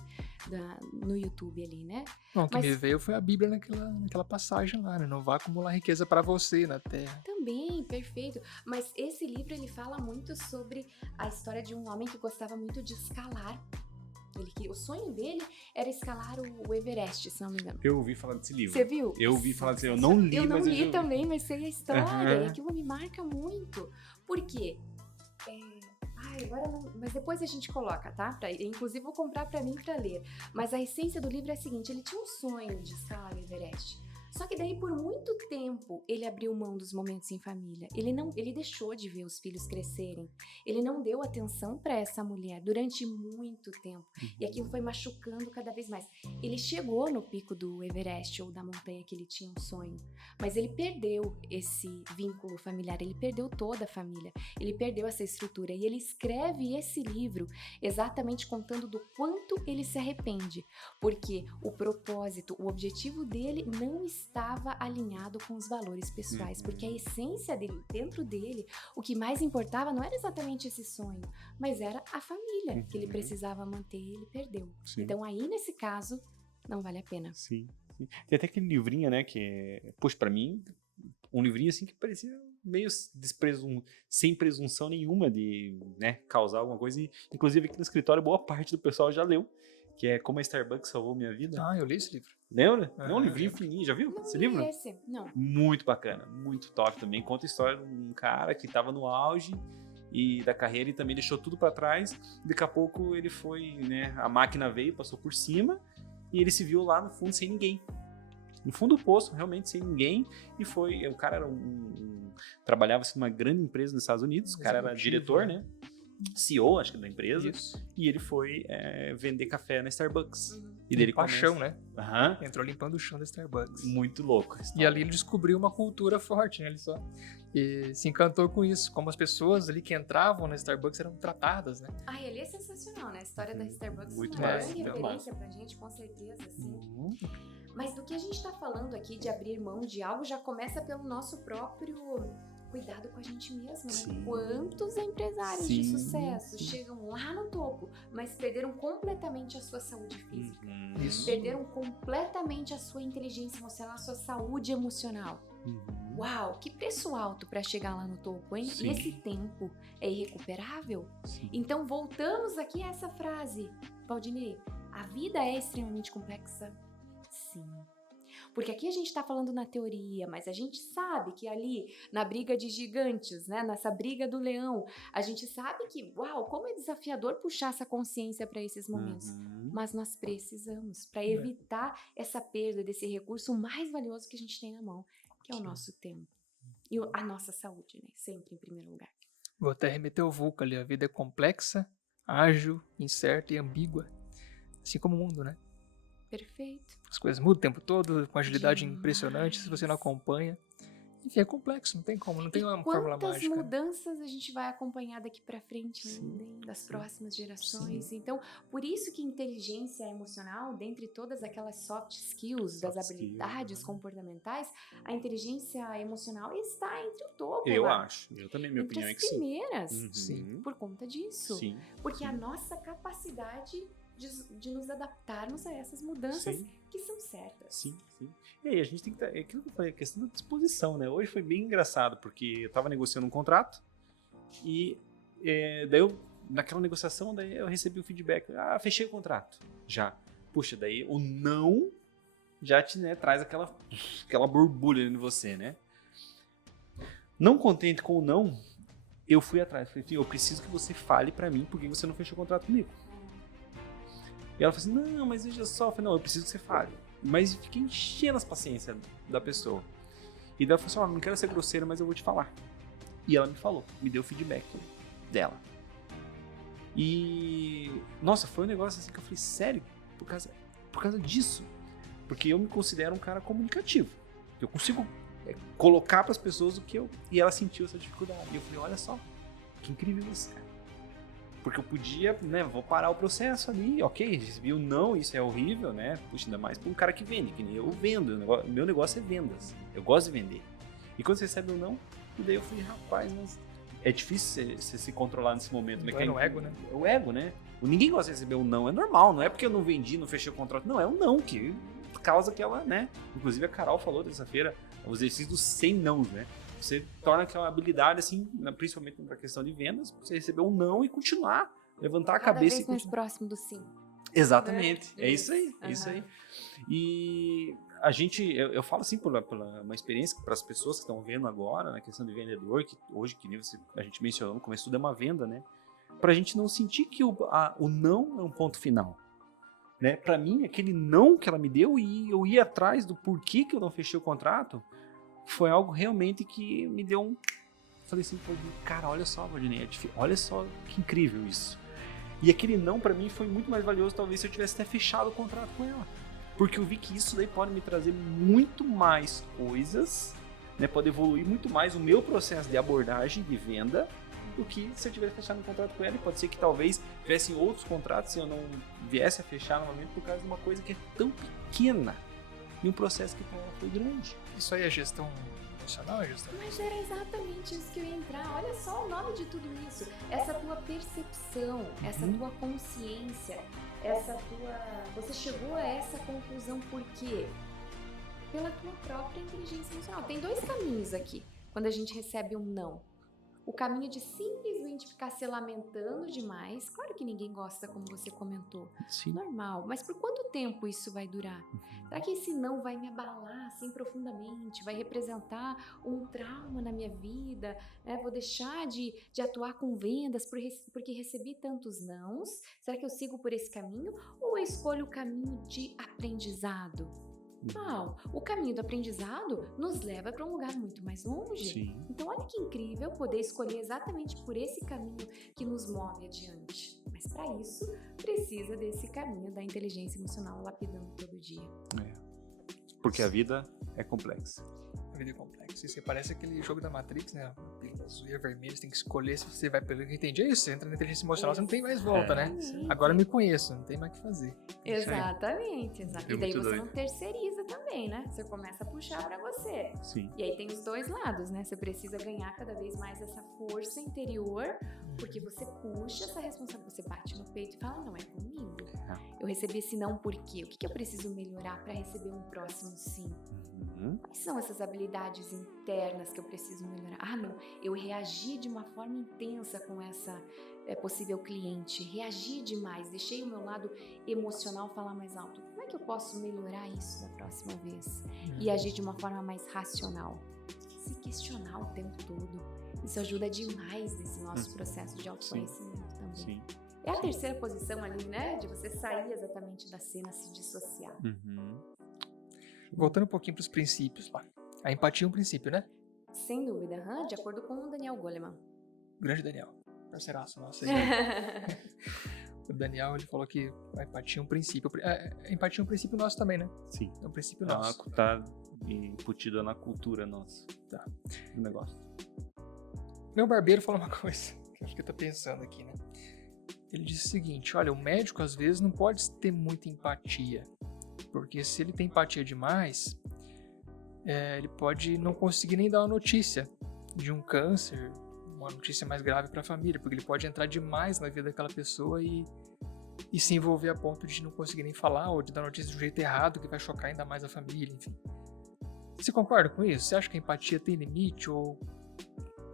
no YouTube ali, né? Não, o que Mas- me veio foi a Bíblia naquela passagem lá, né? Não vá acumular riqueza para você na terra. Também, perfeito. Mas esse livro, ele fala muito sobre a história de um homem que gostava muito de escalar. O sonho dele era escalar o Everest, se não me engano. Eu ouvi falar desse livro. Você viu? Eu ouvi falar desse livro. Eu não li, Eu não mas eu li já ouvi. também, mas sei a história. Aham. E aquilo me marca muito. Por quê? Agora não... Mas depois a gente coloca, tá? Inclusive vou comprar pra mim pra ler. Mas a essência do livro é a seguinte: ele tinha um sonho de escalar o Everest. Só que daí, por muito tempo, ele abriu mão dos momentos em família. Ele deixou de ver os filhos crescerem. Ele não deu atenção para essa mulher durante muito tempo. E aquilo foi machucando cada vez mais. Ele chegou no pico do Everest, ou da montanha que ele tinha um sonho. Mas ele perdeu esse vínculo familiar. Ele perdeu toda a família. Ele perdeu essa estrutura. E ele escreve esse livro exatamente contando do quanto ele se arrepende. Porque o propósito, o objetivo dele não estava alinhado com os valores pessoais, porque a essência dele, dentro dele, o que mais importava não era exatamente esse sonho, mas era a família que ele precisava manter e ele perdeu. Sim. Então aí, nesse caso, não vale a pena. Sim, sim. Tem até aquele livrinho, né, que, poxa, pra mim, um livrinho assim que parecia meio sem presunção nenhuma de, né, causar alguma coisa. E, inclusive aqui no escritório, boa parte do pessoal já leu, que é Como a Starbucks Salvou Minha Vida. Ah, eu li esse livro. Lembra? É um Aham, livrinho lembro. fininho, já viu Não esse li livro? esse, não. Muito bacana, muito top também. Conta a história de um cara que tava no auge e da carreira e também deixou tudo pra trás. Daqui a pouco ele foi, né, a máquina veio, passou por cima e ele se viu lá no fundo sem ninguém. No fundo do poço, realmente sem ninguém. E foi, o cara era trabalhava assim, numa grande empresa nos Estados Unidos, o cara era Executivo, diretor, né? né? CEO, acho que da empresa. Isso. E ele foi vender café na Starbucks. Uhum. E dele paixão, começa... né? Aham. Entrou limpando o chão da Starbucks. Muito louco. a E história. ali ele descobriu uma cultura forte, né? Ele só. E se encantou com isso, como as pessoas ali que entravam na Starbucks eram tratadas, né? Ele é sensacional, né? A história da Starbucks Muito é uma massa, grande muito referência pra gente, com certeza, assim. Uhum. Mas do que a gente tá falando aqui de abrir mão de algo já começa pelo nosso próprio cuidado com a gente mesmo, né? Sim. Quantos empresários de Sim, sucesso sim. chegam lá no topo, mas perderam completamente a sua saúde física. Uhum. Isso. Perderam completamente a sua inteligência emocional, a sua saúde emocional. Uhum. Uau, que preço alto para chegar lá no topo, hein? Sim. E esse tempo é irrecuperável? Sim. Então voltamos aqui a essa frase, Valdinei. A vida é extremamente complexa? Sim. Porque aqui a gente tá falando na teoria, mas a gente sabe que ali, na briga de gigantes, né, nessa briga do leão, a gente sabe que, uau, como é desafiador puxar essa consciência para esses momentos. Uhum. Mas nós precisamos, para evitar essa perda desse recurso mais valioso que a gente tem na mão, que é o Sim. nosso tempo. E a nossa saúde, né? Sempre em primeiro lugar. Vou até remeter o Vulca ali. A vida é complexa, ágil, incerta e ambígua. Assim como o mundo, né? Perfeito. As coisas mudam o tempo todo, com agilidade Demais. impressionante, se você não acompanha. Enfim, é complexo, não tem como, não tem uma fórmula Quantas mágica. mudanças a gente vai acompanhar daqui para frente ainda, hein, das sim, próximas gerações. Então, por isso que inteligência emocional, dentre todas aquelas soft skills, das Soft habilidades skills, né? comportamentais, a inteligência emocional está entre o topo. Eu lá, acho. Eu também, minha entre opinião é as que sim. primeiras. Uhum. Sim. Por conta disso. Sim. Porque a sim. nossa capacidade de nos adaptarmos a essas mudanças Sim. que são certas. Sim, sim. E aí, a gente tem que é aquilo que eu falei, a questão da disposição, né? Hoje foi bem engraçado, porque eu tava negociando um contrato e daí naquela negociação, daí eu recebi o feedback, fechei o contrato, já. Puxa, daí o não já te, né, traz aquela borbulha em você, né? Não contente com o não, eu fui atrás, falei, eu preciso que você fale pra mim por que você não fechou o contrato comigo. E ela falou assim, não, mas veja só. Eu falei, não, eu preciso que você fale. Mas fiquei enchendo as paciências da pessoa. E daí ela falou assim, não quero ser grosseira, mas eu vou te falar. E ela me falou, me deu feedback dela. E, nossa, foi um negócio assim que eu falei, sério? Por causa disso. Porque eu me considero um cara comunicativo. Eu consigo colocar para as pessoas o que eu... E ela sentiu essa dificuldade. E eu falei, olha só, que incrível isso, cara. Porque eu podia, né, vou parar o processo ali, ok, recebi o não, isso é horrível, né, puxa, ainda mais para um cara que vende, que nem eu vendo, o meu negócio é vendas, eu gosto de vender. E quando você recebe o não, e daí eu falei, rapaz, mas é difícil você se controlar nesse momento, né? Vai no ego, né? É o ego, né? Ninguém gosta de receber um não, é normal, não é porque eu não vendi, não fechei o contrato, não, é um não que causa aquela, né? Inclusive a Carol falou dessa-feira, o exercício dos 100 nãos, né? Você torna aquela habilidade, assim, principalmente na questão de vendas, você receber um não e continuar, levantar a Cada cabeça vez e mais continuar. próximo do sim. Exatamente, Né? é isso aí, é isso aí. E a gente, eu falo assim por uma experiência para as pessoas que estão vendo agora, na questão de vendedor, que hoje, que nem a gente mencionou no começo, tudo é uma venda, né? Pra gente não sentir que o não é um ponto final. Né? Para mim, aquele não que ela me deu e eu ia atrás do porquê que eu não fechei o contrato, foi algo realmente que me deu Falei assim, cara, olha só, Valdinei, olha só que incrível isso. E aquele não pra mim foi muito mais valioso, talvez, se eu tivesse até fechado o contrato com ela. Porque eu vi que isso daí pode me trazer muito mais coisas, né? Pode evoluir muito mais o meu processo de abordagem, de venda, do que se eu tivesse fechado um contrato com ela. E pode ser que talvez tivessem outros contratos se eu não viesse a fechar novamente por causa de uma coisa que é tão pequena e um processo que para ela foi grande. Isso aí é gestão emocional, é gestão? Mas era exatamente isso que eu ia entrar. Olha só o nome de tudo isso. Essa tua percepção, essa tua consciência, você chegou a essa conclusão por quê? Pela tua própria inteligência emocional. Tem dois caminhos aqui, quando a gente recebe um não. O caminho de simplesmente ficar se lamentando demais. Claro que ninguém gosta, como você comentou. Sim. Normal. Mas por quanto tempo isso vai durar? Será que esse não vai me abalar assim profundamente? Vai representar um trauma na minha vida? Né? Vou deixar de atuar com vendas porque recebi tantos nãos? Será que eu sigo por esse caminho? Ou eu escolho o caminho de aprendizado? Não, o caminho do aprendizado nos leva para um lugar muito mais longe. Sim. Então olha que incrível poder escolher exatamente por esse caminho que nos move adiante. Mas para isso precisa desse caminho da inteligência emocional lapidando todo dia. Porque a vida é complexa. A vida é complexa. Isso parece aquele jogo da Matrix, né? A pílula azul e a vermelha, você tem que escolher se você vai pelo que entendi. É isso, você entra na inteligência emocional, você não tem mais volta, né? Agora eu me conheço, não tem mais o que fazer. Exatamente. É E daí muito você doido. não terceiriza também, né? Você começa a puxar para você. Sim. E aí tem os dois lados, né? Você precisa ganhar cada vez mais essa força interior, porque você puxa essa responsabilidade, você bate no peito e fala, não, é comigo. Eu recebi esse não por quê? O que eu preciso melhorar para receber um próximo sim? Quais são essas habilidades internas que eu preciso melhorar? Ah, não, eu reagi de uma forma intensa com essa possível cliente, reagi demais, deixei o meu lado emocional falar mais alto. Como é que eu posso melhorar isso da próxima vez? E agir de uma forma mais racional? Se questionar o tempo todo. Isso ajuda demais nesse nosso processo de autoconhecimento também. Sim. É a terceira posição ali, né? De você sair exatamente da cena, se dissociar. Voltando um pouquinho para os princípios lá. A empatia é um princípio, né? Sem dúvida, de acordo com o Daniel Goleman. Grande Daniel. Parceiraço nosso aí. O Daniel, ele falou que a empatia é um princípio. A empatia é um princípio nosso também, né? Sim. É um princípio nosso. Tá embutida na cultura nossa. Tá. O negócio. Meu barbeiro falou uma coisa que eu acho que ele tá pensando aqui, né? Ele disse o seguinte, olha, o médico às vezes não pode ter muita empatia, porque se ele tem empatia demais, ele pode não conseguir nem dar uma notícia de um câncer, uma notícia mais grave para a família, porque ele pode entrar demais na vida daquela pessoa e se envolver a ponto de não conseguir nem falar ou de dar notícia de um jeito errado que vai chocar ainda mais a família, enfim. Você concorda com isso? Você acha que a empatia tem limite ou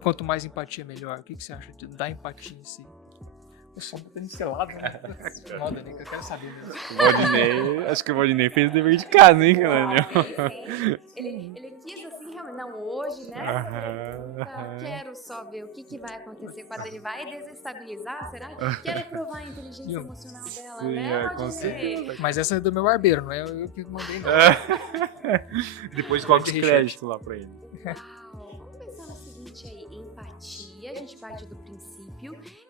quanto mais empatia melhor? O que você acha de dar empatia em si? O som tá pincelado, né? Moda, né? Que eu quero saber mesmo. Acho que o Valdinei fez o dever de casa, hein, Daniel? Ele quis assim, realmente, não, hoje, né? Quero só ver o que vai acontecer quando ele vai desestabilizar, será? Quero provar a inteligência emocional dela, né? com certeza. Mas essa é do meu barbeiro, não é eu que mandei, não. Depois coloca os créditos lá pra ele. Uau, vamos pensar no seguinte aí, empatia, a gente parte do princípio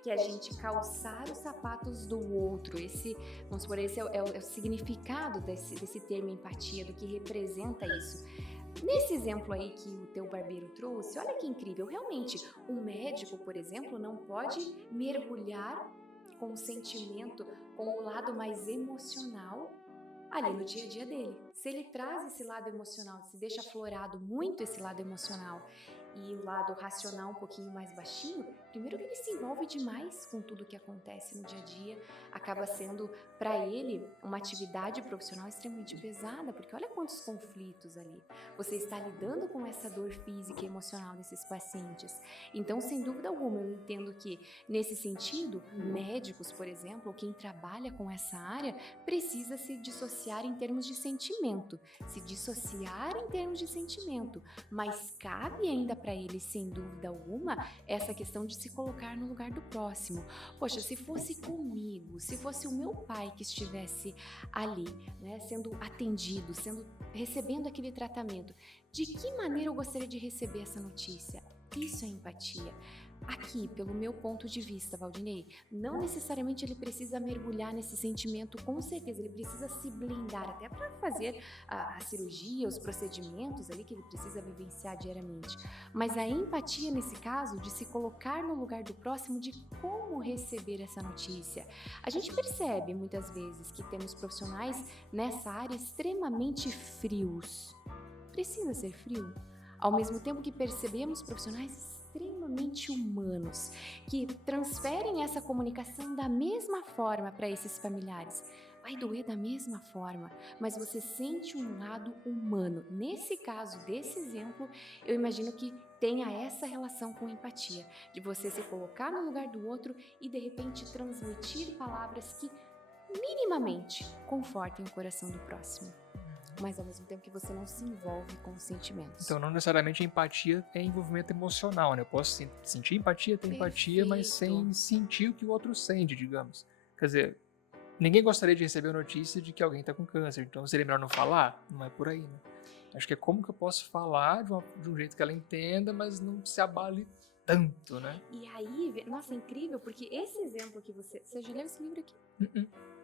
que a gente calçar os sapatos do outro, vamos supor, esse é o significado desse termo empatia, do que representa isso. Nesse exemplo aí que o teu barbeiro trouxe, olha que incrível, realmente, um médico, por exemplo, não pode mergulhar com o sentimento, com o lado mais emocional ali no dia a dia dele. Se ele traz esse lado emocional, se deixa aflorado muito esse lado emocional e o lado racional um pouquinho mais baixinho, primeiro que ele se envolve demais com tudo que acontece no dia a dia, acaba sendo para ele uma atividade profissional extremamente pesada, porque olha quantos conflitos ali. Você está lidando com essa dor física e emocional desses pacientes. Então, sem dúvida alguma, eu entendo que nesse sentido, médicos, por exemplo, ou quem trabalha com essa área, precisa se dissociar em termos de sentimento, mas cabe ainda para ele, sem dúvida alguma, essa questão de se colocar no lugar do próximo. Poxa, se fosse comigo, se fosse o meu pai que estivesse ali, né, sendo atendido, recebendo aquele tratamento, de que maneira eu gostaria de receber essa notícia? Isso é empatia. Aqui, pelo meu ponto de vista, Valdinei, não necessariamente ele precisa mergulhar nesse sentimento, com certeza, ele precisa se blindar até para fazer a cirurgia, os procedimentos ali que ele precisa vivenciar diariamente. Mas a empatia, nesse caso, de se colocar no lugar do próximo, de como receber essa notícia. A gente percebe, muitas vezes, que temos profissionais nessa área extremamente frios. Precisa ser frio? Ao mesmo tempo que percebemos profissionais extremamente humanos, que transferem essa comunicação da mesma forma para esses familiares. Vai doer da mesma forma, mas você sente um lado humano. Nesse caso, desse exemplo, eu imagino que tenha essa relação com empatia, de você se colocar no lugar do outro e, de repente, transmitir palavras que minimamente confortem o coração do próximo, mas ao mesmo tempo que você não se envolve com os sentimentos. Então, não necessariamente a empatia é envolvimento emocional, né? Eu posso sentir empatia, ter empatia, mas sem sentir o que o outro sente, digamos. Quer dizer, ninguém gostaria de receber a notícia de que alguém está com câncer, então seria melhor não falar? Não é por aí, né? Acho que é como que eu posso falar de um jeito que ela entenda, mas não se abale tanto, né? E aí, nossa, é incrível, porque esse exemplo que você já leu esse livro aqui?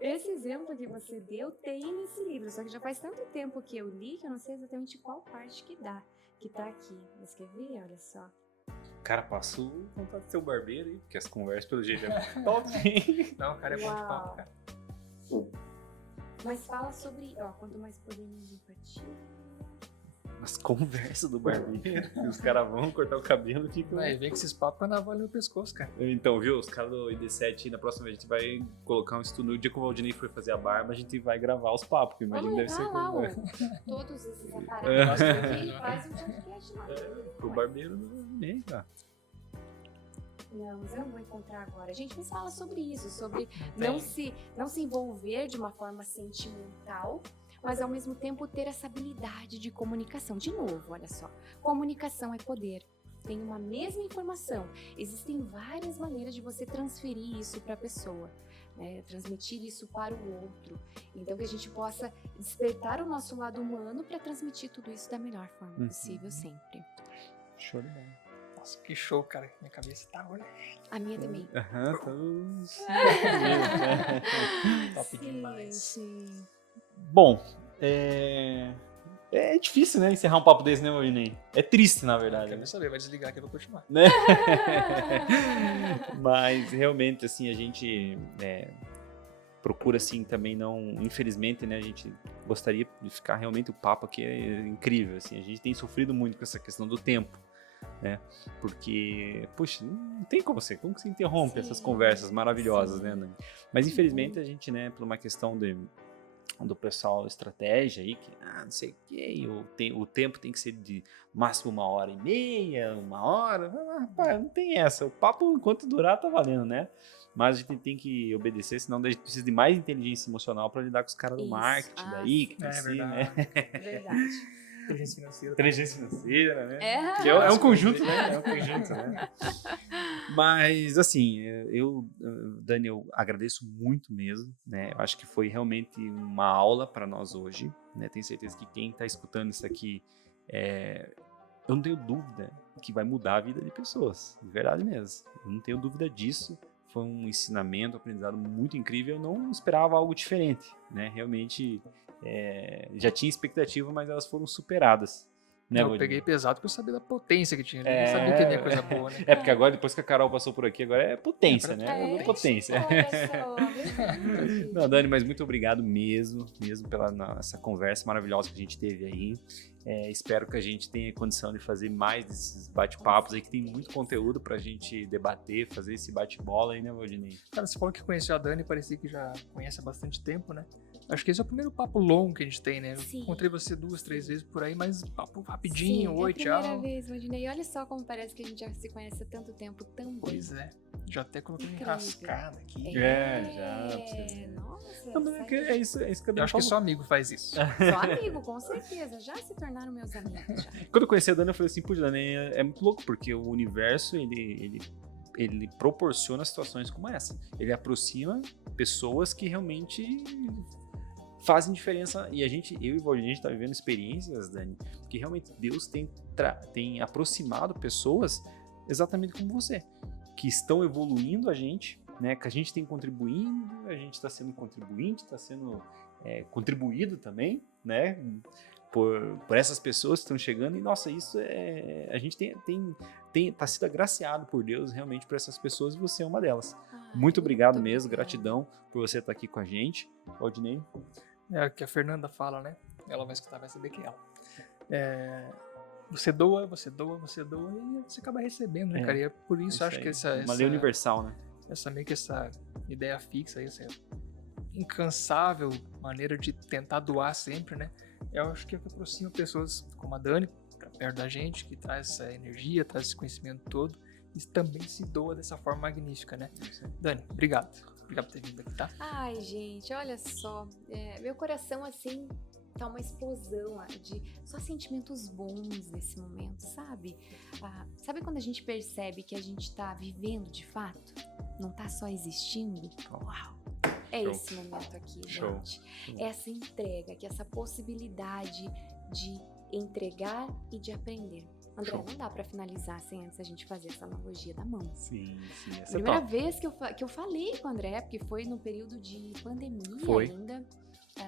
Esse exemplo que você deu tem nesse livro, só que já faz tanto tempo que eu li que eu não sei exatamente qual parte que tá aqui. Mas quer ver? Olha só. Cara, passa o contato do seu barbeiro aí, porque as conversas pelo jeito é top. Não, cara, é bom de papo, cara. Mas fala sobre, quanto mais podemos empatia. As conversas do barbeiro, e os caras vão cortar o cabelo e ficam... Aí vem com esses papos com a navalha no pescoço, cara. Então, viu? Os caras do ID7, na próxima vez a gente vai colocar um estudo. No dia que o Valdinei for fazer a barba, a gente vai gravar os papos, porque imagina que deve ser lá, coisa. todos esses aparatos que ele faz um podcast lá. O barbeiro nem, cara. Não, mas eu não vou encontrar agora. Gente, mas fala sobre isso, sobre não se envolver de uma forma sentimental, mas ao mesmo tempo ter essa habilidade de comunicação. De novo, olha só, comunicação é poder. Tem uma mesma informação, existem várias maneiras de você transferir isso para a pessoa, né? Transmitir isso para o outro. Então que a gente possa despertar o nosso lado humano para transmitir tudo isso da melhor forma possível sempre. Show de bola. Nossa, que show, cara. Minha cabeça tá, olha. A minha também. Top demais. Sim. Bom, é difícil, né, encerrar um papo desse, né, Valdinei? É triste, na verdade. Quero saber, vai desligar que eu vou continuar. Né? Mas, realmente, assim, a gente procura, assim, também não... Infelizmente, né, a gente gostaria de ficar realmente... O papo aqui é incrível, assim. A gente tem sofrido muito com essa questão do tempo, né? Porque, puxa, não tem como você interrompe essas conversas maravilhosas, né, Nani? Mas, infelizmente, a gente, né, por uma questão do pessoal estratégia aí, que não sei o que, o tempo tem que ser de máximo 1h30, 1 hora, rapaz, não tem essa, o papo enquanto durar tá valendo, né? Mas a gente tem que obedecer, senão a gente precisa de mais inteligência emocional para lidar com os caras do marketing daí, que tem verdade. Verdade. Inteligência financeira, né? É. Que é um conjunto, né? É um conjunto, né? Mas, assim, Dani, eu agradeço muito mesmo, né? Eu acho que foi realmente uma aula para nós hoje, né? Tenho certeza que quem está escutando isso aqui, eu não tenho dúvida que vai mudar a vida de pessoas, de verdade mesmo. Eu não tenho dúvida disso. Foi um ensinamento, um aprendizado muito incrível. Eu não esperava algo diferente, né? Realmente, já tinha expectativa, mas elas foram superadas. Né, eu peguei pesado porque eu sabia da potência que tinha. Eu sabia que vinha coisa boa, né? Porque agora, depois que a Carol passou por aqui, agora é potência, né? Potência. Não, Dani, mas muito obrigado mesmo pela essa conversa maravilhosa que a gente teve aí. Espero que a gente tenha condição de fazer mais desses bate-papos aí, que tem muito conteúdo pra gente debater, fazer esse bate-bola aí, né, Valdinei? Cara, você falou que conheceu a Dani, parecia que já conhece há bastante tempo, né? Acho que esse é o primeiro papo longo que a gente tem, né? Eu Sim. encontrei você 2, 3 vezes por aí, mas papo rapidinho, Sim, oi, é a primeira tchau. vez, Valdinei. Olha só como parece que a gente já se conhece há tanto tempo também. Pois é, já até coloquei uma Incrível. enrascada aqui. Nossa, Não, mas é isso que a Eu Dani acho que falou. só amigo faz isso. só amigo, com certeza. Já se tornaram meus amigos. Já. Quando eu conheci a Dani, eu falei assim, puxa, Dani, é muito louco, porque o universo, ele proporciona situações como essa. Ele aproxima pessoas que realmente fazem diferença. E eu e o Valdinei, a gente tá vivendo experiências, Dani, que realmente Deus tem aproximado pessoas exatamente como você, que estão evoluindo a gente, né? Que a gente tem contribuindo, a gente está sendo contribuinte, está sendo contribuído também, né? Por essas pessoas que estão chegando. E, nossa, isso a gente tá sido agraciado por Deus realmente por essas pessoas, e você é uma delas. Muito obrigado mesmo, obrigada. gratidão por você estar aqui com a gente. Valdinei? É o que a Fernanda fala, né? Ela vai escutar, vai saber que é ela. Você doa, você doa, você doa e você acaba recebendo, né, cara? E é por isso, acho aí. que essa Uma lei universal, né? meio que essa ideia fixa, essa incansável maneira de tentar doar sempre, né? Eu acho que é o que aproxima pessoas como a Dani pra perto da gente, que traz essa energia, traz esse conhecimento todo e também se doa dessa forma magnífica, né? Dani, obrigado. Obrigado por ter vindo aqui, tá? Ai, gente, olha só. Meu coração, assim, tá uma explosão de só sentimentos bons nesse momento, sabe? Sabe quando a gente percebe que a gente tá vivendo de fato? Não tá só existindo? Uau! É Show. esse momento aqui, Show. gente. Essa entrega, que essa possibilidade de entregar e de aprender. André, Show. não dá pra finalizar sem antes a gente fazer essa analogia da mão. Sim, essa é Primeira top. vez que eu falei com o André, porque foi no período de pandemia Foi. ainda.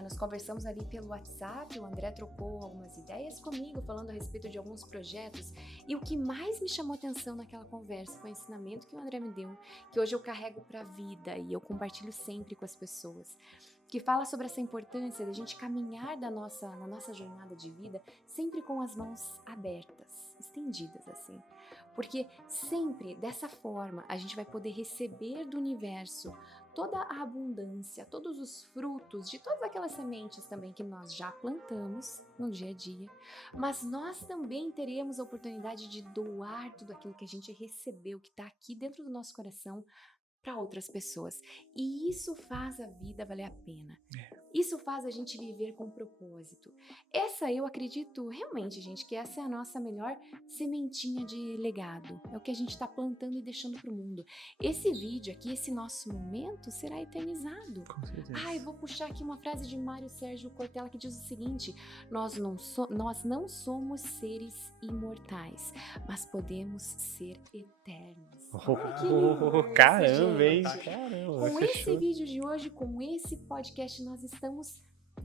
Nós conversamos ali pelo WhatsApp, o André trocou algumas ideias comigo, falando a respeito de alguns projetos. E o que mais me chamou atenção naquela conversa foi o ensinamento que o André me deu, que hoje eu carrego para a vida e eu compartilho sempre com as pessoas. Que fala sobre essa importância da gente caminhar na nossa jornada de vida sempre com as mãos abertas, estendidas assim. Porque sempre dessa forma a gente vai poder receber do universo toda a abundância, todos os frutos de todas aquelas sementes também que nós já plantamos no dia a dia, mas nós também teremos a oportunidade de doar tudo aquilo que a gente recebeu, que está aqui dentro do nosso coração, para outras pessoas. E isso faz a vida valer a pena. Isso faz a gente viver com propósito. Eu acredito realmente, gente, que essa é a nossa melhor sementinha de legado. É o que a gente está plantando e deixando para o mundo. Esse vídeo aqui, esse nosso momento, será eternizado. Com certeza. Eu vou puxar aqui uma frase de Mário Sérgio Cortella que diz o seguinte: nós não somos seres imortais, mas podemos ser eternos. Olha que lindo isso, Caramba, hein? gente. Caramba, Com fechou. esse vídeo de hoje, com esse podcast, nós estamos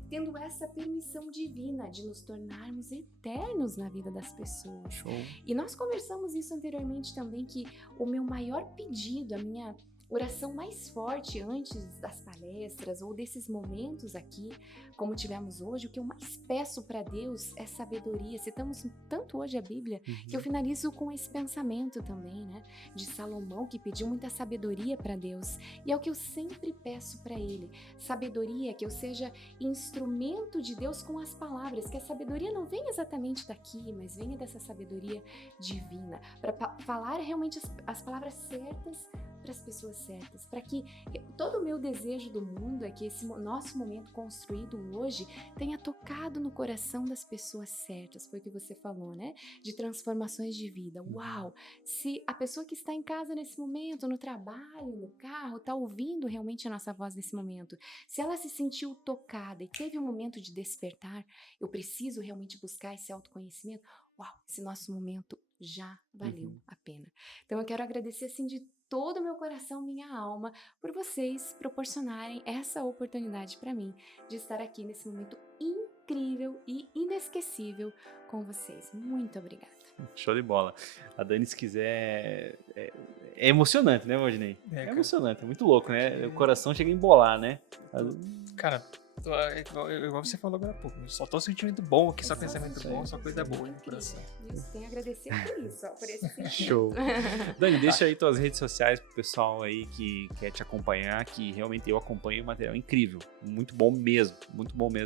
tendo essa permissão divina de nos tornarmos eternos na vida das pessoas. Show. E nós conversamos isso anteriormente também, que o meu maior pedido, a minha oração mais forte antes das palestras ou desses momentos aqui, como tivemos hoje, o que eu mais peço para Deus é sabedoria. Citamos tanto hoje a Bíblia, que eu finalizo com esse pensamento também, né? De Salomão, que pediu muita sabedoria para Deus. E é o que eu sempre peço para Ele. Sabedoria, que eu seja instrumento de Deus com as palavras, que a sabedoria não venha exatamente daqui, mas venha dessa sabedoria divina, para falar realmente as palavras certas para as pessoas certas, para que todo o meu desejo do mundo é que esse nosso momento construído hoje tenha tocado no coração das pessoas certas. Foi o que você falou, né? De transformações de vida. Uau! Se a pessoa que está em casa nesse momento, no trabalho, no carro, está ouvindo realmente a nossa voz nesse momento, se ela se sentiu tocada e teve um momento de despertar, eu preciso realmente buscar esse autoconhecimento. Uau! Esse nosso momento já valeu a pena. Então eu quero agradecer assim de todo o meu coração, minha alma, por vocês proporcionarem essa oportunidade para mim de estar aqui nesse momento incrível e inesquecível com vocês. Muito obrigada. Show de bola. A Dani, se quiser... É emocionante, né, Valdinei? É, É cara. emocionante, é muito louco, né? O coração chega a embolar, né? Cara, Igual você falou agora há pouco, só tô sentimento bom aqui, só Só pensamento sentimento bom, só coisa boa no Incrível. coração. Isso, tenho a agradecer por isso, ó, por esse sentimento. Show. Dani, deixa aí tuas redes sociais pro pessoal aí que quer te acompanhar, que realmente eu acompanho o material incrível. Muito bom mesmo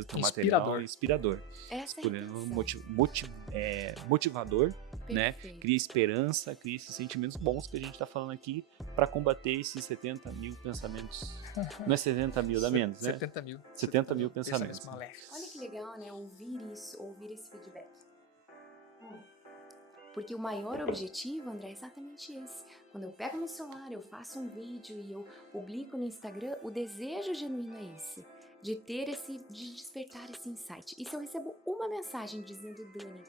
teu material. Inspirador. Essa é a intenção. Motivador, né? Perfeito. Cria esperança, cria esses sentimentos bons que a gente tá falando aqui pra combater esses 70 mil pensamentos. Não é 70 mil, dá menos, né? 70 mil. 70 mil pensamentos. maléficos. Olha que legal, né? Ouvir isso, ouvir esse feedback. Porque o maior objetivo, André, é exatamente esse. Quando eu pego no celular, eu faço um vídeo e eu publico no Instagram, o desejo genuíno é esse. De despertar esse insight. E se eu recebo uma mensagem dizendo, Dani,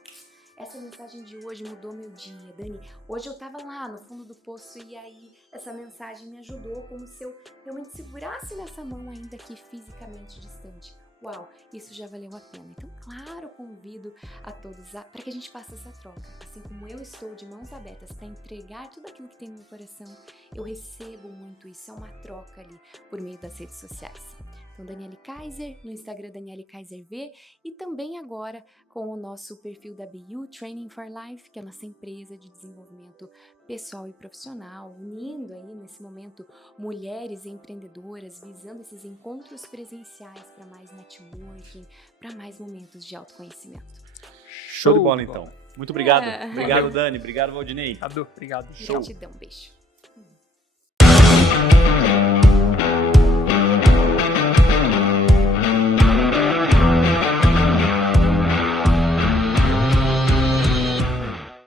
essa mensagem de hoje mudou meu dia, Dani, hoje eu tava lá no fundo do poço e aí essa mensagem me ajudou como se eu realmente segurasse nessa mão ainda aqui fisicamente distante. Uau, isso já valeu a pena. Então, claro, convido a todos para que a gente faça essa troca. Assim como eu estou de mãos abertas para entregar tudo aquilo que tem no meu coração, eu recebo muito isso. É uma troca ali por meio das redes sociais. Então, Daniele Kaiser, no Instagram Daniele Kaiser V, e também agora com o nosso perfil da BU Training for Life, que é a nossa empresa de desenvolvimento pessoal e profissional, unindo aí nesse momento mulheres empreendedoras, visando esses encontros presenciais para mais networking, para mais momentos de autoconhecimento. Show de bola, então. Muito obrigado. Obrigado, Dani. Obrigado, Valdinei. Cadu, obrigado. Gratidão, beijo.